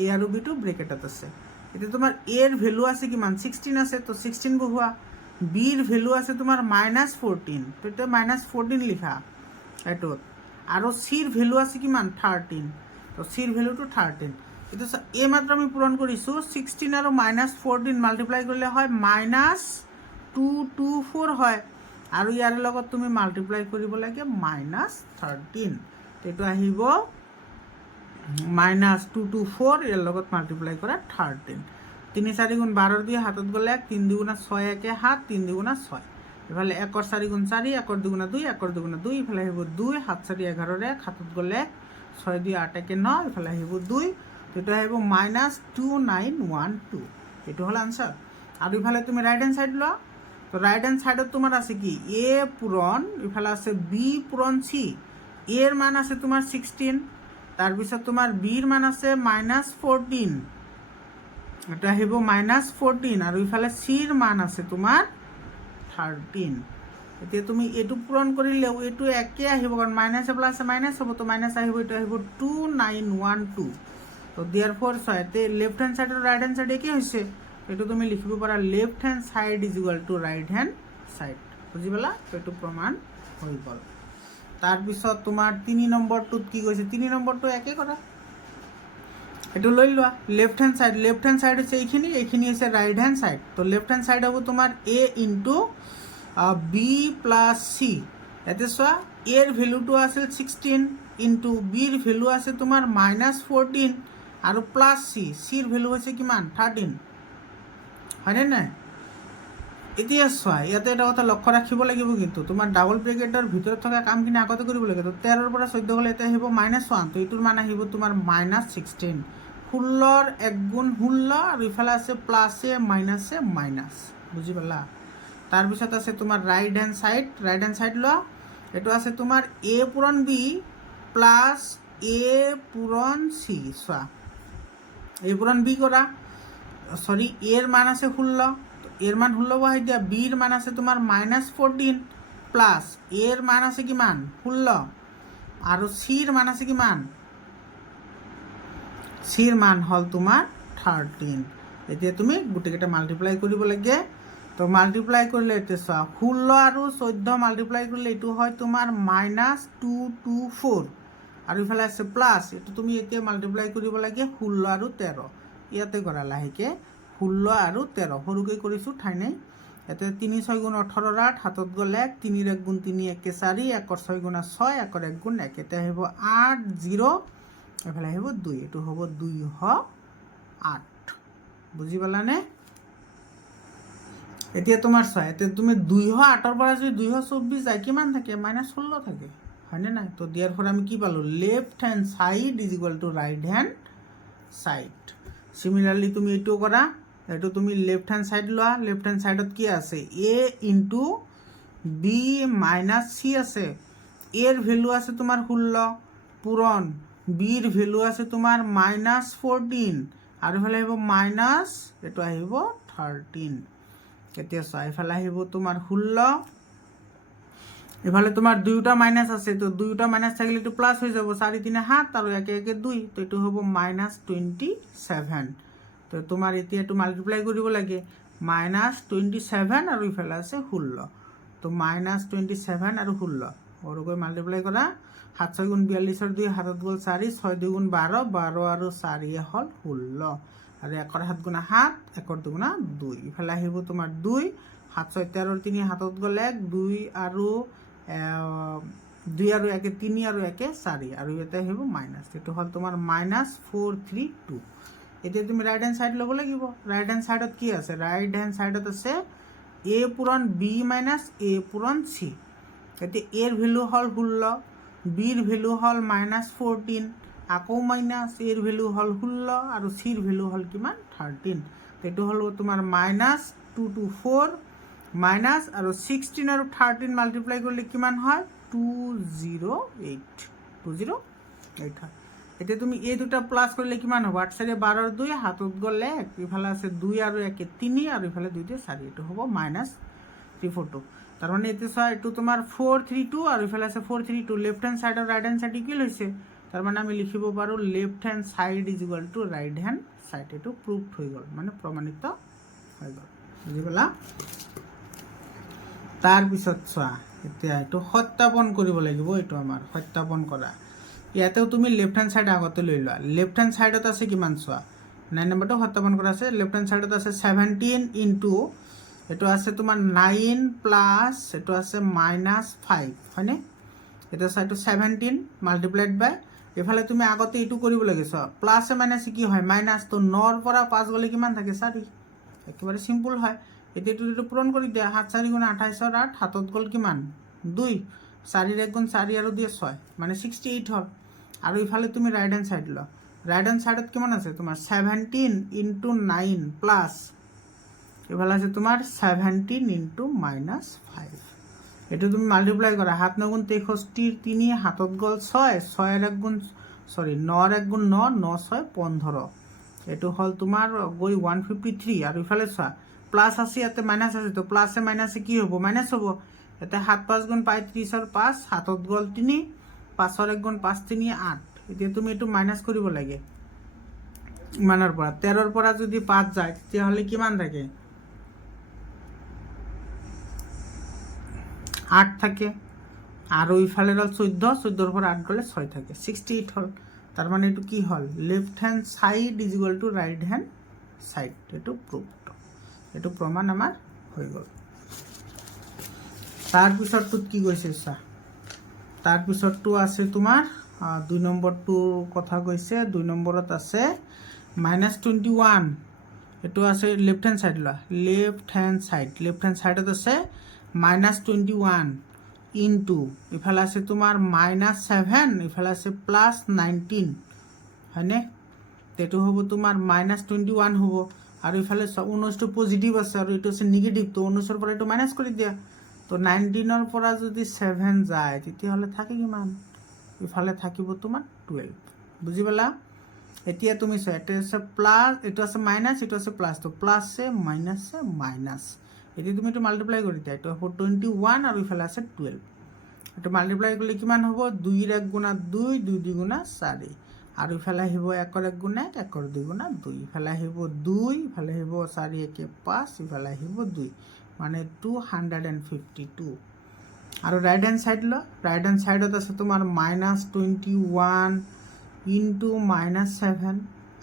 A আৰু B টো ব্ৰেকেটত আছে। এতিয়া তোমাৰ এৰ ভেলু আছে কিমান? 16 আছে, তো 16 বহোৱা। বিৰ ভেলু আছে তোমাৰ -14, তো এতিয়া -14 লিখা এইটোত। আৰু চিৰ ভেলু আছে কিমান? 13, তো চিৰ ভেলুটো 13। এতিয়া এই মাত্ৰ আমি পূৰণ কৰিছোঁ, 16 আৰু -14 মাল্টিপ্লাই কৰিলে হয় -224 হয়, আৰু ইয়াৰ লগত তুমি মাল্টিপ্লাই কৰিব লাগে -13, এইটো আহিব -224, ইয়াৰ লগত মাল্টিপ্লাই কৰা 13। 3 4 × 12 দিয়ে হাতত গ'লে 1, 3 2 6 1 7, 3 2 6, ইফালে 1 4 × 4, 1 2 2, 1 2 2, ইফালে আহিব 2, 7 4 11 1, হাতত গ'লে 6 2 8 1 9, ইফালে আহিব 2, এইটো আহিব -2912। এইটো হ'ল আনচাৰ। আৰু ইফালে তুমি ৰাইট হেণ্ড ছাইড লোৱা। তো ৰাইট হেণ্ড ছাইডত তোমাৰ আছে কি? A পূৰণ, ইফালে আছে B পূৰণ C। এৰ মান আছে তোমাৰ 16, তাৰপিছত তোমাৰ বিৰ মান আছে -14, এটা আহিব -14 আৰু ইফালে চিৰ মান আছে তোমাৰ 13। এতিয়া তুমি এইটো পূৰণ কৰিলেও এইটো একে আহিব, কাৰণ মাইনাছে প্লাছে মাইনাছ হ'ব, তো মাইনাছ আহিব, এইটো আহিব 2912। তো দিয়াৰ ফৰ চাইতে লেফ্ট হেণ্ড সাইড আৰু ৰাইট হেণ্ড সাইড একে হৈছে, এইটো তুমি লিখিব পাৰা left hand side is equal to right hand side. বুজি পালা? এইটো প্ৰমাণ হৈ গ'ল। তাৰপিছত তোমাৰ 3 নম্বৰটোত কি কৈছে, 3 নম্বৰটো একে কৰা, এইটো লৈ লোৱা লেফ্ট হেণ্ড সাইড হৈছে এইখিনি হৈছে ৰাইট হেণ্ড সাইড। তো লেফ্ট হেণ্ড সাইড হ'ব তোমাৰ a into b plus c. ইয়াতে চোৱা এৰ ভেলুটো আছিল 16 ইনটু বিৰ ভেলু আছে তোমাৰ -14 আৰু প্লাছ চিৰ ভেলু হৈছে কিমান 13, হয়নে নাই? এতিয়া চোৱা ইয়াতে এটা কথা লক্ষ্য ৰাখিব লাগিব, কিন্তু তোমাৰ ডাবল ব্ৰেকেটৰ ভিতৰত থকা কামখিনি আগতে কৰিব লাগে। তো 13ৰ পৰা 14 গ'লে এতিয়া আহিব -1, তো এইটোৰ মান আহিব তোমাৰ -16। 16ৰ 1 গুণ 16 আৰু ইফালে আছে প্লাছে মাইনাছে মাইনাছ। বুজি পালা? তাৰপিছত আছে তোমাৰ ৰাইট হেণ্ড সাইড লোৱা, এইটো আছে তোমাৰ a পূৰণ b প্লাছ a পূৰণ c। চোৱা a পূৰণ b কৰা, সরি এর মান আছে 16, এর মান 16 বহাই দিয়া, বির মান আছে তোমার -14 প্লাস এর মান আছে কিমান 16 আৰু সিৰ মান আছে কিমান, সিৰ মান হল তোমাৰ 13। এতিয়া তুমি গোটেইকেইটা মাল্টিপ্লাই কৰিব লাগে। তো মাল্টিপ্লাই কৰিলে এতিয়া চোৱা 16 আৰু 14 মাল্টিপ্লাই কৰিলে এইটো হয় তোমাৰ -224 আৰু ইফালে আছে প্লাছ, এইটো তুমি এতিয়া মাল্টিপ্লাই কৰিব লাগে 16 আৰু 13। ইয়াতে কৰা লাহেকে 16 আৰু 13 সৰুকৈ কৰিছোঁ ঠাই নাই। ইয়াতে 3 6 গুণ 18 8, হাতত গ'ল 1, 3 1 গুণ 3 1 4, 1 6 গুণা 6, 1 1 গুণ 1, এটা আহিব 8 0, এফালে আহিব 2, এইটো হ'ব 208। বুজি পালানে? এতিয়া তোমাৰ চোৱা, এতিয়া তুমি 208ৰ পৰা যদি 224 যায় কিমান থাকে, -16 থাকে, হয়নে নাই? তো দিয়াৰ পৰা আমি কি পালোঁ, left hand side is equal to right hand side. Similarly তুমি এইটো কৰা, এইটো তুমি লেফ্ট হেণ্ড সাইড লোৱা, লেফ্ট হেণ্ড সাইডত কি আছে a into B minus C আছে, এর ভেলু আছে তোমাৰ 16 পূৰণ বিৰ ভেলু আছে তোমাৰ -14 আৰু ইফালে আহিব মাইনাছ, এইটো আহিব 13। এতিয়া চোৱা ইফালে আহিব তোমাৰ 16, এফালে তোমার দুইটা মাইনাস আছে, তো দুইটা মাইনাস থাকলে একটু প্লাস হয়ে যাব, 4 3 7 আর 1 1 2, তো এটা হবো -27। তো তোমার এতিয়া একটু মাল্টিপ্লাই কৰিব লাগে, -27 আর ইফালে আছে 16, তো -27 আর 16 ওরকম মাল্টিপ্লাই করা, 7 6 গুণ 42 আর 2, হাতত গ'ল 4, 6 2 গুণ 12, 12 আর 4 হল 16 আর 1 7 গুণা 7, 1 2 গুণা 2, ইফালে আহিব তোমার 2, 7 6 13 3, হাতত গ'ল 1, 2 আৰু 2 আৰু 1 3 আৰু 1 4 আৰু ইয়াতে আহিব মাইনাছ, এইটো হ'ল তোমাৰ -432। এতিয়া তুমি ৰাইট হেণ্ড সাইড ল'ব লাগিব। ৰাইট হেণ্ড সাইডত কি আছে, ৰাইট হেণ্ড সাইডত আছে a পূৰণ b মাইনাছ a পূৰণ c। এতিয়া এৰ ভেলু হ'ল 16, বিৰ ভেলু হ'ল -14, আকৌ মাইনাছ, এৰ ভেলু হ'ল 16 আৰু চিৰ ভেলু হ'ল কিমান 13, এইটো হ'ল তোমাৰ -224 মাইনাছ আৰু 16 আৰু 13 মাল্টিপ্লাই কৰিলে কিমান হয় 208 হয়। এতিয়া তুমি এই দুটা প্লাস কৰিলে কিমান হ'ব, 8 4 12 2, হাতত গ'ল 1, ইফালে আছে 2 আৰু 1 3 আৰু ইফালে 2 4, এইটো হ'ব -342। তাৰ মানে এতে চোৱা এইটো তোমাৰ 432 আৰু ইফালে আছে 432, লেফট হেণ্ড সাইড আৰু ৰাইট হেণ্ড সাইড ইকুয়াল হৈছে, তাৰ মানে আমি লিখিব পাৰোঁ left hand side is equal to right hand side. এইটো প্ৰুভড হৈ গ'ল, মানে প্ৰমাণিত হৈ গ'ল। বুজি পালা? তাৰপিছত চোৱা এতিয়া এইটো সত্যাপন কৰিব লাগিব, এইটো আমাৰ সত্যাপন কৰা। ইয়াতেও তুমি লেফট হেণ্ড সাইড আগতে লৈ লোৱা, লেফট হেণ্ড সাইডত আছে কিমান চোৱা, 9 নম্বৰটো সত্যাপন কৰা আছে। লেফট হেণ্ড সাইডত আছে 17 ইনটু এইটো আছে তোমাৰ 9 প্লাছ এইটো আছে -5, হয়নে? এটা সাইডটো 17 মাল্টিপ্লাইড বাই, এফালে তুমি আগতে এইটো কৰিব লাগে চোৱা, প্লাছে মাইনাছে কি হয় মাইনাছ, তো 9ৰ পৰা 5 গ'লে কিমান থাকে 4, একেবাৰে সিম্পল হয়। এতিয়া এইটো পূৰণ কৰি দিয়া, 7 4 গুণ 28 আর 8, হাতত গ'ল কিমান 2, 4 1 গুণ 4 আৰু 2 6, মানে 68 হ'ল। আৰু ইফালে তুমি ৰাইট হেণ্ড সাইড লোৱা, ৰাইট হেণ্ড সাইডত কিমান আছে তোমাৰ 17 ইনটু 9 প্লাছ এফালে আছে তোমাৰ 17 ইনটু -5, এইটো তুমি মাল্টিপ্লাই কৰা, 7 9 গুণ 63 3, হাতত গ'ল 6 6 1 গুণ 9 1 গুণ 9 9 6 15, এইটো হ'ল তোমাৰ গৈ 153 আৰু ইফালে চোৱা প্লাছ আছে ইয়াতে মাইনাছ আছে তো প্লাছে মাইনাছে কি হ'ব মাইনাছ হ'ব ইয়াতে 7 5 গুণ 35 5 হাতত গ'ল 3 5 1 গুণ 5 3 8 এতিয়া তুমি এইটো মাইনাছ কৰিব লাগে ইমানৰ পৰা 13 ৰ পৰা যদি 5 যায় তেতিয়াহ'লে কিমান থাকে 8 থাকে আৰু ইফালে হ'ল 14 14 ৰ পৰা 8 গ'লে 6 থাকে 68 হ'ল তার মানে এইটো কি হল left hand side is equal to right hand side এইটো প্রুভড এইটো প্রমাণ আমার হয়ে গেল তাৰপিছৰটোত কি কৈছে চা তাৰপিছৰটো আছে তোমাৰ 2 নম্বৰটোৰ কথা কৈছে 2 নম্বৰত আছে -21 এইটো আছে লেফট হ্যান্ড সাইড লা লেফট হ্যান্ড সাইডত আছে -21 ইনটু ইফালে আছে তোমাৰ -7 ইফালে আছে +19 হয়নে তেটো হ'ব তোমাৰ -21 হ'ব আৰু ইফালে 19 টো পজিটিভ আছে আৰু এটো আছে নেগেটিভ তো 19 ৰ পৰা এটো মাইনাস কৰি দিয়া তো 19 ৰ পৰা যদি 7 যায় তেতিয়াহলে থাকে কিমান ইফালে থাকিব তোমাৰ 12 বুজি পালা এতিয়া তুমি চাই এটা আছে প্লাস এটা আছে মাইনাস এটা আছে প্লাস তো প্লাসে মাইনাস এতিয়া তুমি এটো মাল্টিপ্লাই কৰি দিয়া এটো হ'ব 21 আৰু ইফালে আছে 12 এটো মাল্টিপ্লাই কৰিলে কিমান হ'ব 2 ৰ 1 গুণা 2 2 2 গুণা 4 আৰু ইফালে আহিব 1 ৰ 1 গুণা 1 ৰ 2 গুণা 2 ইফালে আহিব 2 ইফালে আহিব 4 1 5 ইফালে আহিব 2 মানে 252 আৰু ৰাইট হ্যান্ড সাইড ল ৰাইট হ্যান্ড সাইডত আছে তোমাৰ -21 ইনটু -7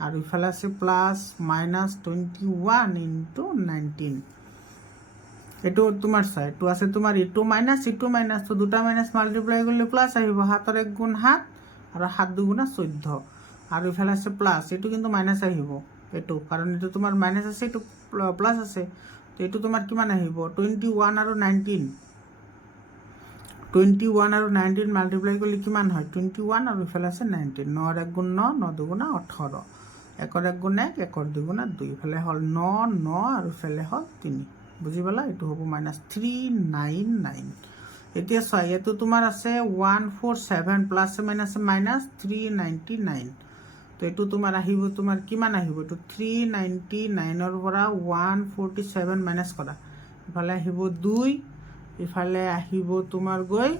আৰু ইফালে আছে প্লাস -21 ইনটু 19 এটো তোমাৰ সাইড তো আছে তোমাৰ এটো মাইনাস তো দুটা মাইনাস মাল্টিপ্লাই কৰলে প্লাস আহিব 7 ৰ 1 গুণ 7 আৰু 7 2 গুণা 14 আৰু ইফালে আছে প্লাস এটো কিন্তু মাইনাস আহিব এটো কাৰণ এটো তোমাৰ মাইনাস আছে এটো প্লাস আছে তো এটো তোমাৰ কিমান আহিব 21 আৰু 19 21 আৰু 19 মাল্টিপ্লাই কৰিলে কিমান হয় 21 আৰু ইফালে আছে 19 9 ৰ 1 গুণ 9 9 2 গুণা 18 1 ৰ 1 গুণ 1 1 ৰ 2 গুণা 2 ইফালে হল 9 9 আৰু ইফালে হল 3 বুজি পালা এটো হ'ব -399 এতিয়া চোৱা এটো তোমাৰ আছে 147 প্লাস মাইনাস -399 তো এটো তোমাৰ আহিব তোমাৰ কিমান আহিব এটো 399 ৰ পৰা 147 মাইনাস কৰা ইফালে আহিব 2 ইফালে আহিব তোমাৰ গৈ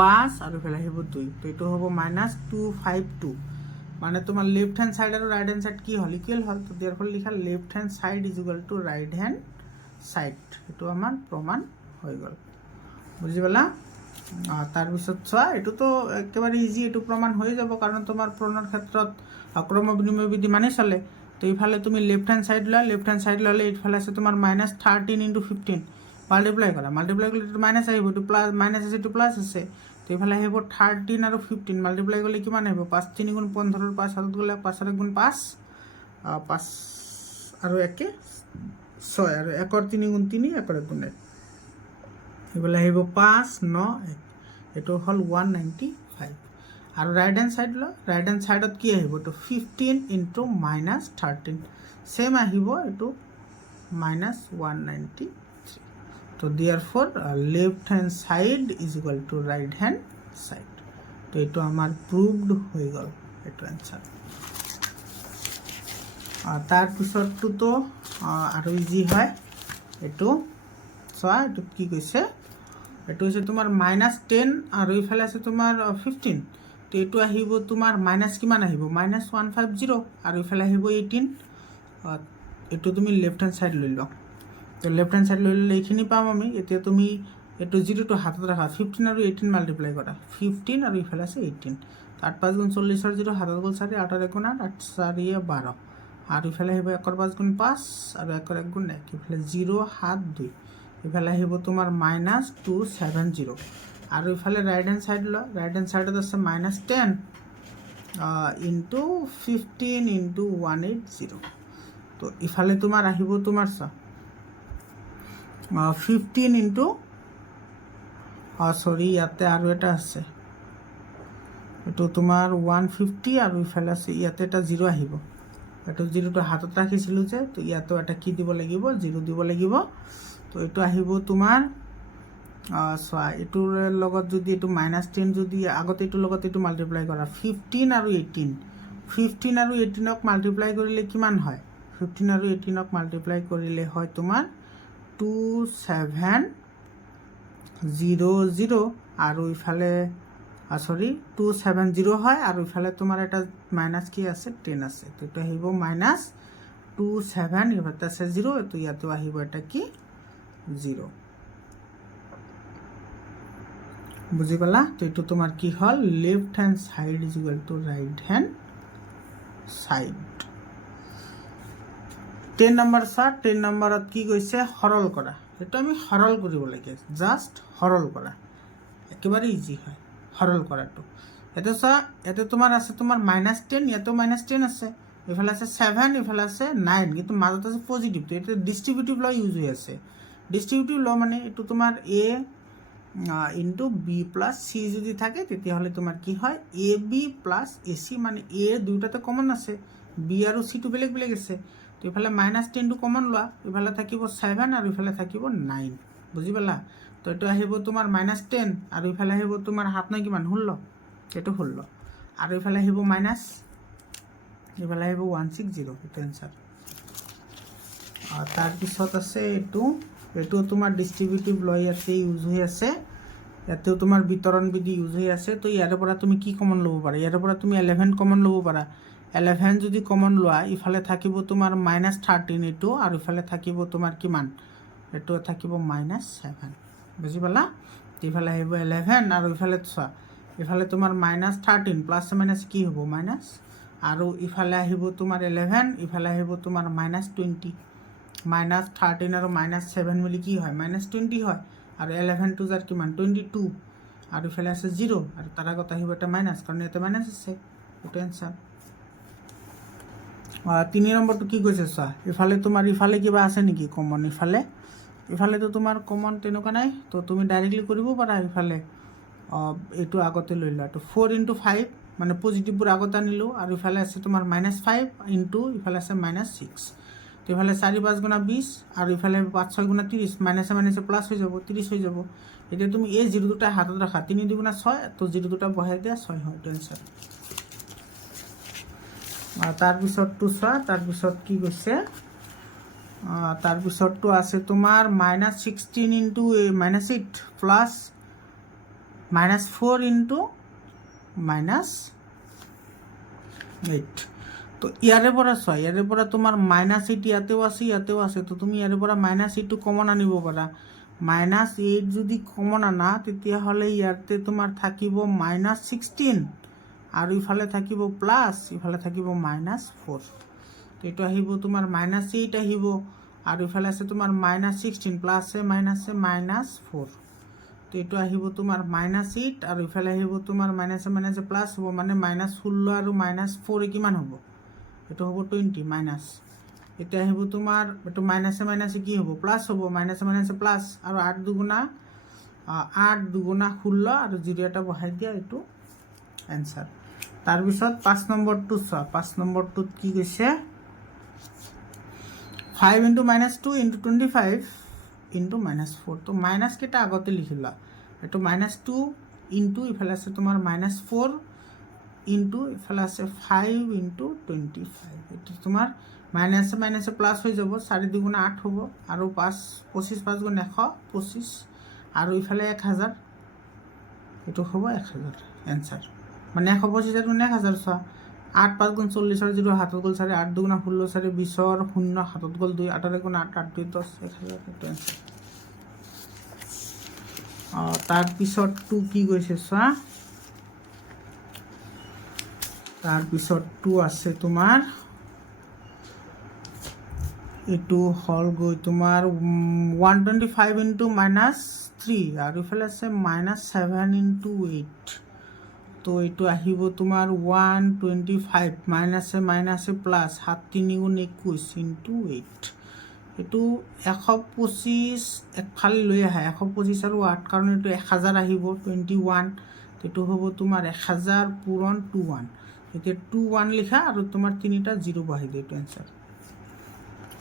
5 আৰু ইফালে আহিব 2 তো এটো হ'ব -252 মানে তোমার লেফট হ্যান্ড সাইড আর রাইট হ্যান্ড সাইড কি হল ইকুয়াল হল তো দেয়ারফর লিখা left hand side is equal to right hand side এটো আমার প্রমাণ হয়ে গেল বুঝি পালা তাৰপিছত চোৱা এটো তো একেবাৰে ইজি এটো প্ৰমাণ হৈ যাব কাৰণ তোমাৰ প্ৰণৰ ক্ষেত্ৰত ক্ৰম বিনিময় বিধি মানি চলে তো ইফালে তুমি লেফট হ্যান্ড সাইড ললে ইফালে আছে তোমাৰ -13 * 15 মাল্টিপ্লাই কৰা তো মাইনাস আহিব তো প্লাস মাইনাস আছে তো প্লাস আছে তো ইফালে আহিব 13 আৰু 15 মাল্টিপ্লাই কৰিলে কিমান আহিব 5 3 গুণ 15 ৰ 5 হাতত গলে 5 ৰ 1 গুণ 5 5 আৰু 1 6 আৰু 1 ৰ 3 গুণ 3 1 ৰ 1 গুণ 1 ইফালে আহিব 5 9 1 এটো হল 195 আৰু রাইট হ্যান্ড সাইডত কি আহিব তো 15 ইনটু -13 সেম আহিব এটো -193 তো therefore left hand side is equal to right hand side তো এটো আমার প্রুভড হয়ে গেল এটো आंसर তার পিছৰটো তো আৰু ইজি হয় এটো চোৱা এটো কি কৈছে এটো হৈছে তোমাৰ -10 আৰু ইফালে আছে তোমাৰ 15 তো এটো আহিব তোমাৰ মাইনাস কিমান আহিব -150 আৰু ইফালে আহিব 18 এটো তুমি লেফট হ্যান্ড সাইড লৈ ল তো লেফট হ্যান্ড সাইড লৈ ললে এইখিনি পাম আমি এতিয়া তুমি এটো 0 টো হাতত রাখা 15 আৰু 18 মাল্টিপ্লাই কৰা 15 আৰু ইফালে আছে 18 8 5 গুণ 40 ৰ 0 হাতত গল 4 8 ৰ 1 গুণ 8 8 4 12 আৰু ইফালে আহিব 1 ৰ 5 গুণ 5 আৰু 1 ৰ 1 গুণ 1 ইফালে 0 7 2 ইফালে আহিব তোমাৰ -270 আৰু ইফালে রাইট হ্যান্ড সাইডত আছে -10 ইনটু 15 ইনটু 180 তো ইফালে তোমাৰ আহিব তোমাৰ 15 ইনটু সৰি ইয়াতে আৰু এটা আছে এটো তোমাৰ 150 আৰু ইফালে আছে ইয়াতে এটা 0 আহিব এটো 0 টো হাতত ৰাখিছিলো যে তো ইয়াতো এটা কি দিব লাগিব 0 দিব লাগিব তো এটো আহিব তোমাৰ চোৱা এটোৰ লগত যদি এটো -10 যদি আগতে এটোৰ লগত এটো মাল্টিপ্লাই কৰা 15 আৰু 18 15 আৰু 18ক মাল্টিপ্লাই কৰিলে কিমান হয় 15 আৰু 18ক মাল্টিপ্লাই কৰিলে হয় তোমাৰ 2700 আৰু ইফালে সৰি 270 হয় আৰু ইফালে তোমাৰ এটা মাইনাছ কি আছে 10 আছে তো এটা আহিব মাইনাছ 27 ইয়াতে আছে 0 তো ইয়াতে আহিব এটা কি 0 বুজি পালা তো এইটো তোমাৰ কি হল left hand side is equal to right hand side 10 number চা 10 নম্বৰত কি কৈছে সৰল কৰা এটা আমি সৰল কৰিব লাগে জাস্ট সৰল কৰা একেবাৰে ইজি হয় সৰল কৰাটো এটা চা এটা তোমাৰ আছে তোমাৰ -10 ইয়াতো -10 আছে এফালে আছে 7 এফালে আছে 9 কিন্তু মাজত আছে পজিটিভ তো এটা ডিস্ট্রিবিউটিভ ল ইউজ হৈ আছে ডিস্ট্রিবিউটিভ ল মানে এটো তোমাৰ a into b plus c যদি থাকে তেতিয়াহলে তোমাৰ কি হয় ab প্লাস ac মানে a দুটাতে কমন আছে b আৰু c টো বেলেগ বেলেগ আছে তো ইফালে -10 টো কমন লোৱা ইফালে থাকিব 7 আৰু ইফালে থাকিব 9 বুজি পালা তো এটা আহিব তোমাৰ -10 আৰু ইফালে আহিব তোমাৰ হাত নাই কিমান 16 এটো 16 আৰু ইফালে আহিব মাইনাস ইফালে আহিব 160 এটা आंसर আৰ তাৰ পিছত আছে এটো তোমাৰ ডিস্ট্ৰিবিউটিভ ল ইয়াতে ইউজ হৈ আছে ইয়াতেও তোমাৰ বিতৰণ বিধি ইউজ হৈ আছে তো ইয়াৰ পৰা তুমি কি কমন লব পাৰা ইয়াৰ পৰা তুমি 11 কমন লব পাৰা 11 যদি কমন লোৱা ইফালে থাকিব তোমাৰ -13 এটো আৰু ইফালে থাকিব তোমাৰ কিমান এটো থাকিব -7 বুজি পালা ইফালে আহিব 11 আৰু ইফালে চোৱা ইফালে তোমাৰ -13 প্লাস মাইনাস কি হ'ব মাইনাস আৰু ইফালে আহিব তোমাৰ 11 ইফালে আহিব তোমাৰ -20 -13 আৰু -7 মিলি কি হয় -20 হয় আৰু 11 টু যাৰ কিমান 22 আৰু ইফালে আছে 0 আৰু তাৰ আগত আহিব এটা মাইনাস কাৰণ এটা মাইনাস আছে এটা आंसर 3 নম্বৰটো কি কৈছে চোৱা ইফালে তোমাৰ ইফালে কিবা আছে নেকি কমন ইফালে তো তোমাৰ কমন তেনেকুৱা নাই তো তুমি ডাইৰেক্টলি কৰিব পাৰা ইফালে এটো আগতে লৈ লা তো 4 * 5 মানে পজিটিভ বোৰ আগত আনিলো আৰু ইফালে আছে তোমাৰ -5 ইনটু ইফালে আছে -6 তো ইফালে 4 5 গুণা 20 আৰু ইফালে 5 6 গুণা 30 মাইনাসে মাইনাসে প্লাস হৈ যাব 30 হৈ যাব এটা তুমি এই 0 দুটা হাতত ৰাখা 3 2 গুণা 6 তো 0 দুটা বহাই দিয়া 6 হয় आंसर তাৰ পিছতটো চোৱা তাৰ পিছত কি কৈছে তাৰ পিছতটো আছে তোমাৰ -16 ইনটু -8 প্লাস -4 ইনটু -8 তো ইয়াৰে পৰা চোৱা ইয়াৰে পৰা তোমাৰ -8 ইয়াতেও আছে তো তুমি ইয়াৰে পৰা -8 টো কমন আনিব পাৰা -8 যদি কমন আনা তেতিয়া হলে ইয়াতে তোমাৰ থাকিব -16 আৰু ইফালে থাকিব প্লাস ইফালে থাকিব -4 তো এটো আহিব তোমাৰ -8 আহিব আৰু ইফালে আছে তোমাৰ -16 প্লাস মাইনাসে -4 তো এটো আহিব তোমাৰ -8 আৰু ইফালে আহিব তোমাৰ মাইনাসে মাইনাসে প্লাস হ'ব মানে -16 আৰু -4 কিমান হ'ব এটো হ'ব 20 মাইনাস এটা আহিব তোমাৰ এটো মাইনাসে মাইনাসে কি হ'ব প্লাস হ'ব মাইনাসে মাইনাসে প্লাস আৰু 8 দুগুণা 16 আৰু 0 এটা বহাই দিয়া এটো आंसर তাৰ পিছত 5 নম্বৰটো চোৱা 5 নম্বৰটোত কি কৈছে 5 * -2 * 25 * -4 তো মাইনাস কেটা আগতে লিখিলা এটো -2 ইনটু ইফালে আছে তোমাৰ -4 ইনটু ইফালে আছে 5 * 25 এটো তোমাৰ মাইনাসে মাইনাসে প্লাস হৈ যাব 4 2 গুণা 8 হ'ব আৰু 5 25 5 গুণ 125 আৰু ইফালে 1000 এটো হ'ব 1000 आंसर মানে 125 আৰ 1000 চোৱা 8 5 গুণ 40 আর 0 হাতত গল 4 8 2 গুণ 16 4 20 আর 0 হাতত গল 2 8 গুণ 8 8 2 10 1000 এটো आंसर তার পিছত টু কি গৈছে চোৱা তাৰ পিছত টু আছে তোমাৰ এটো হল গৈ তোমাৰ 125 ইনটু -3 আৰু ইফালে আছে -7 ইনটু 8 তো এটো আহিব তোমাৰ 125 মাইনাসে মাইনাসে প্লাস 7 3 গুণ 21 ইনটু 8 এটো 125 একফালে লৈ আহা 125 আৰু 8 কাৰণ এটো 1000 আহিব 21 এটো হ'ব তোমাৰ 1000 পূৰণ 21 এতিয়া 21 লিখা আৰু তোমাৰ তিনিটা 0 বহাই দিয়া এটো आंसर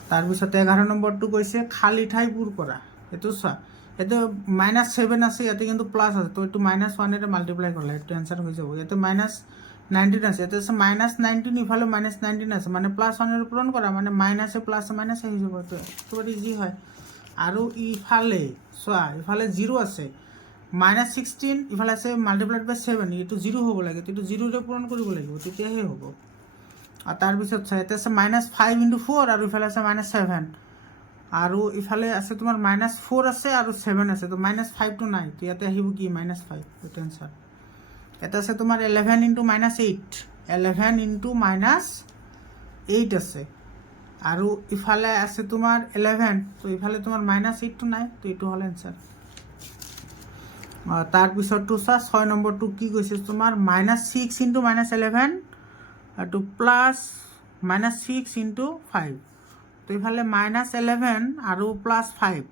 তাৰ পিছত 11 নম্বৰটো কৈছে খালি ঠাই পূৰ কৰা এটো চোৱা এটো -7 আছে ইয়াতে কিন্তু প্লাস আছে তো এটো -1 এৰে মাল্টিপ্লাই কৰলে এটো आंसर হৈ যাব ইয়াতে 19 আছে, এটা আছে -19, ইফালে -19 আছে, মানে +1 পূৰণ কৰা মানে মাইনাছে প্লাছে মাইনাছে হৈ যাব, এইটো একেবাৰে ইজি হয়। আৰু ইফালে চোৱা, ইফালে 0 আছে, -16, ইফালে আছে মাল্টিপ্লাইড বাই 7, এইটো 0 হ'ব লাগে, এইটো 0ৰে পূৰণ কৰিব লাগিব, তেতিয়াহে হ'ব। আৰু তাৰপিছত চোৱা, এটা আছে -5 × 4 আৰু ইফালে আছে -7, আৰু ইফালে আছে তোমাৰ -4 আছে আৰু 7 আছে, তো -5টো নাই, তো ইয়াতে আহিব কি -5, এইটো এনচাৰ। এটা আছে তোমাৰ 11 × -8, 11 × -8 আছে, আৰু ইফালে আছে তোমাৰ 11, তো ইফালে তোমাৰ -8টো নাই, তো এইটো হ'ল এনচাৰ। তাৰপিছতটো চোৱা 6 নম্বৰটো কি কৈছে তোমাৰ -6 × -11, এইটো +6 × 5, তো ইফালে -11 আৰু +5,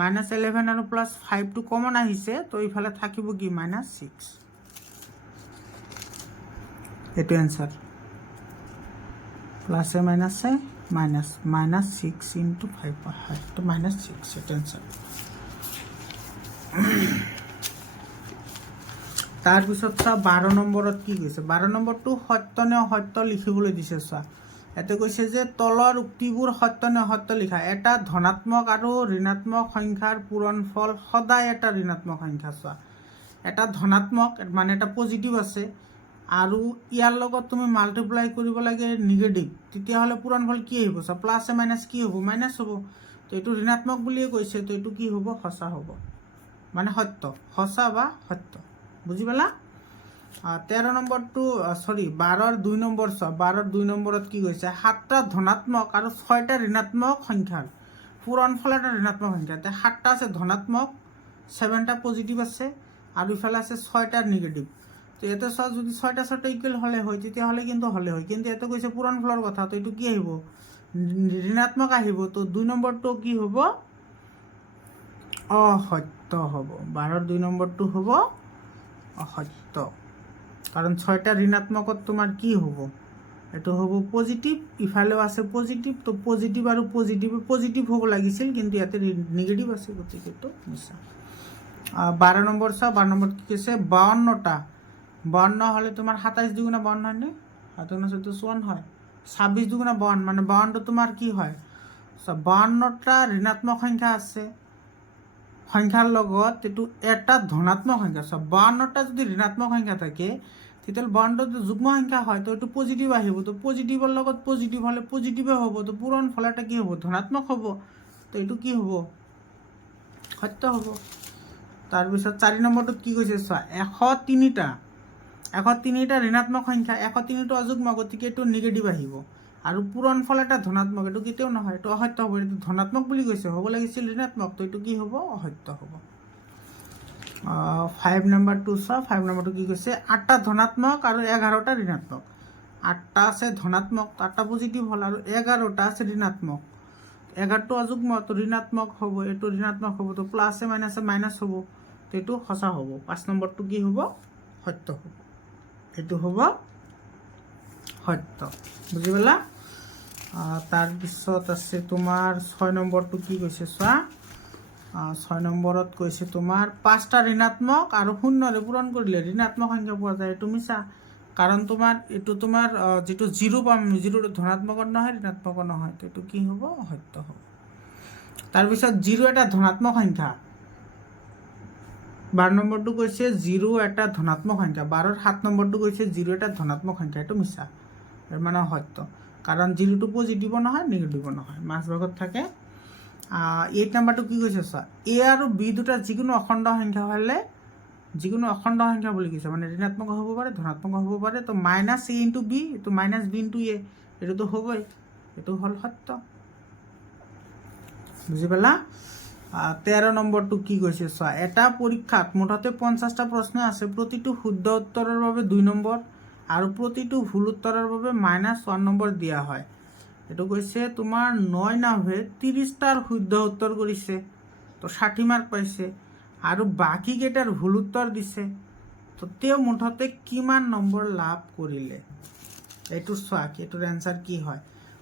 -11 আৰু +5টো কমন আহিছে, তো ইফালে থাকিব কি -6, এইটো এনচাৰ। প্লাছে মাইনাছে মাইনাছ, -6 × 5 হয়, তো -6, এইটো এনচাৰ। তাৰপিছত চোৱা 12 নম্বৰত কি কৈছে, 12 নম্বৰটো সত্য নে অসত্য লিখিবলৈ দিছে। চোৱা, ইয়াতে কৈছে যে তলৰ উক্তিবোৰ সত্য নে অসত্য লিখা। এটা ধনাত্মক আৰু ঋণাত্মক সংখ্যাৰ পূৰণফল সদায় এটা ঋণাত্মক সংখ্যা। চোৱা, এটা ধনাত্মক মানে এটা পজিটিভ আছে, আৰু ইয়াৰ লগত তুমি মাল্টিপ্লাই কৰিব লাগে নিগেটিভ, তেতিয়াহ'লে পূৰণফল কি আহিব? চোৱা, প্লাছে মাইনাছ কি হ'ব? মাইনাছ হ'ব। তো এইটো ঋণাত্মক বুলিয়ে কৈছে, তো এইটো কি হ'ব? সঁচা হ'ব, মানে সত্য, সঁচা বা সত্য। বুজি পালা? 13 নম্বৰটো 12ৰ 2 নম্বৰ চোৱা, 12ৰ 2 নম্বৰত কি কৈছে? 7টা ধনাত্মক আৰু 6টা ঋণাত্মক সংখ্যাৰ পূৰণফল এটা ঋণাত্মক সংখ্যা। এতিয়া 7টা আছে ধনাত্মক, 7টা পজিটিভ আছে, আৰু ইফালে আছে 6টা নিগেটিভ। তো ইয়াতে চোৱা, যদি 6টা ইকুৱেল হ'লে হয়, তেতিয়াহ'লে কিন্তু হ'লে হয়, কিন্তু ইয়াতে কৈছে পূৰণফলৰ কথা, তো এইটো কি আহিব? ঋণাত্মক আহিব। তো 2 নম্বৰটো কি হ'ব? অসত্য হ'ব। 12ৰ 2 নম্বৰটো হ'ব অসত্য, কাৰণ 6টা ঋণাত্মকত তোমাৰ কি হ'ব? এইটো হ'ব পজিটিভ, ইফালেও আছে পজিটিভ, তো পজিটিভ আৰু পজিটিভ হ'ব লাগিছিল, কিন্তু ইয়াতে নিগেটিভ আছে, গতিকে এইটো মিছা। 12 নম্বৰ চোৱা, 12 নম্বৰত কি কৈছে? 52টা, 52 হ'লে তোমাৰ 27 × 2 = 52 হয়নে? 54 হয়। 26 × 2 = 52, মানে 52টো তোমাৰ কি হয়? 52টা ঋণাত্মক সংখ্যা আছে, সংখ্যাৰ লগত এইটো এটা ধনাত্মক সংখ্যা। 52টা যদি ঋণাত্মক সংখ্যা থাকে, তেতিয়াহ'লে 52টা যুগ্ম সংখ্যা হয়, তো এইটো পজিটিভ আহিব। তো পজিটিভৰ লগত পজিটিভ হ'লে পজিটিভে হ'ব, তো পূৰণফল এটা কি হ'ব? ধনাত্মক হ'ব, তো এইটো কি হ'ব? সত্য হ'ব। তাৰপিছত 4 নম্বৰটোত কি কৈছে চোৱা, 103টা ঋণাত্মক সংখ্যা, 103টো অযুগ্ম, গতিকে এইটো নিগেটিভ আহিব, আৰু পূৰণফল এটা ধনাত্মক, এইটো কেতিয়াও নহয়, এইটো অসত্য হ'ব। এইটো ধনাত্মক বুলি কৈছে, হ'ব লাগিছিল ঋণাত্মক, তো এইটো কি হ'ব? অসত্য হ'ব। 5 নম্বৰটো চোৱা, 5 নম্বৰটো কি কৈছে? 8টা ধনাত্মক আৰু 11টা ঋণাত্মক। 8টা আছে ধনাত্মক, 8টা পজিটিভ হ'ল, আৰু 11টা আছে ঋণাত্মক। 11টো অযুগ্ম, তো ঋণাত্মক হ'ব, এইটো ঋণাত্মক হ'ব, তো প্লাছে মাইনাছে মাইনাছ হ'ব, তো এইটো সঁচা হ'ব। 5 নম্বৰটো কি হ'ব? সত্য হ'ব, এইটো হ'ব সত্য। বুজি পালা? তাৰপিছত আছে তোমাৰ 6 নম্বৰটো কি কৈছে চোৱা, 6 নম্বৰত কৈছে তোমাৰ 5টা ঋণাত্মক আৰু 0ৰে পূৰণ কৰিলে ঋণাত্মক সংখ্যা পোৱা যায়। এইটো মিছা, কাৰণ তোমাৰ এইটো তোমাৰ যিটো 0 পাম, 0 ধনাত্মকৰ নহয়, ঋণাত্মকৰ নহয়, তো এইটো কি হ'ব? অসত্য হ'ব। তাৰপিছত 0 এটা ধনাত্মক সংখ্যা, 12 নম্বৰটো কৈছে 0 এটা ধনাত্মক সংখ্যা, 12ৰ 7 নম্বৰটো কৈছে 0 এটা ধনাত্মক সংখ্যা, এইটো মিছা, মানে অসত্য, কাৰণ 0টো পজিটিভো নহয়, নিগেটিভো নহয়, মাজভাগত থাকে। 8 নম্বৰটো কি কৈছে চোৱা, A আৰু B দুটা যিকোনো অখণ্ড সংখ্যা হ'লে, যিকোনো অখণ্ড সংখ্যা বুলি কৈছে, মানে ঋণাত্মক হ'ব পাৰে, ধনাত্মক হ'ব পাৰে, তো -A × B, এইটো -B × A, এইটোতো হ'বই, এইটো হ'ল সত্য। বুজি পালা? 13 নম্বৰটো কি কৈছে চোৱা, এটা পৰীক্ষাত মুঠতে 50টা প্ৰশ্ন আছে, প্ৰতিটো শুদ্ধ উত্তৰৰ বাবে 2 নম্বৰ আৰু প্ৰতিটো ভুল উত্তৰৰ বাবে -1 নম্বৰ দিয়া হয়। এইটো কৈছে তোমাৰ 9 নাভে 30টাৰ শুদ্ধ উত্তৰ কৰিছে, তো 60 মাৰ্ক পাইছে, আৰু বাকী কেইটাৰ ভুল উত্তৰ দিছে, তো তেওঁ মুঠতে কিমান নম্বৰ লাভ কৰিলে? এইটো চোৱা, এইটোৰ এনচাৰ কি হয়,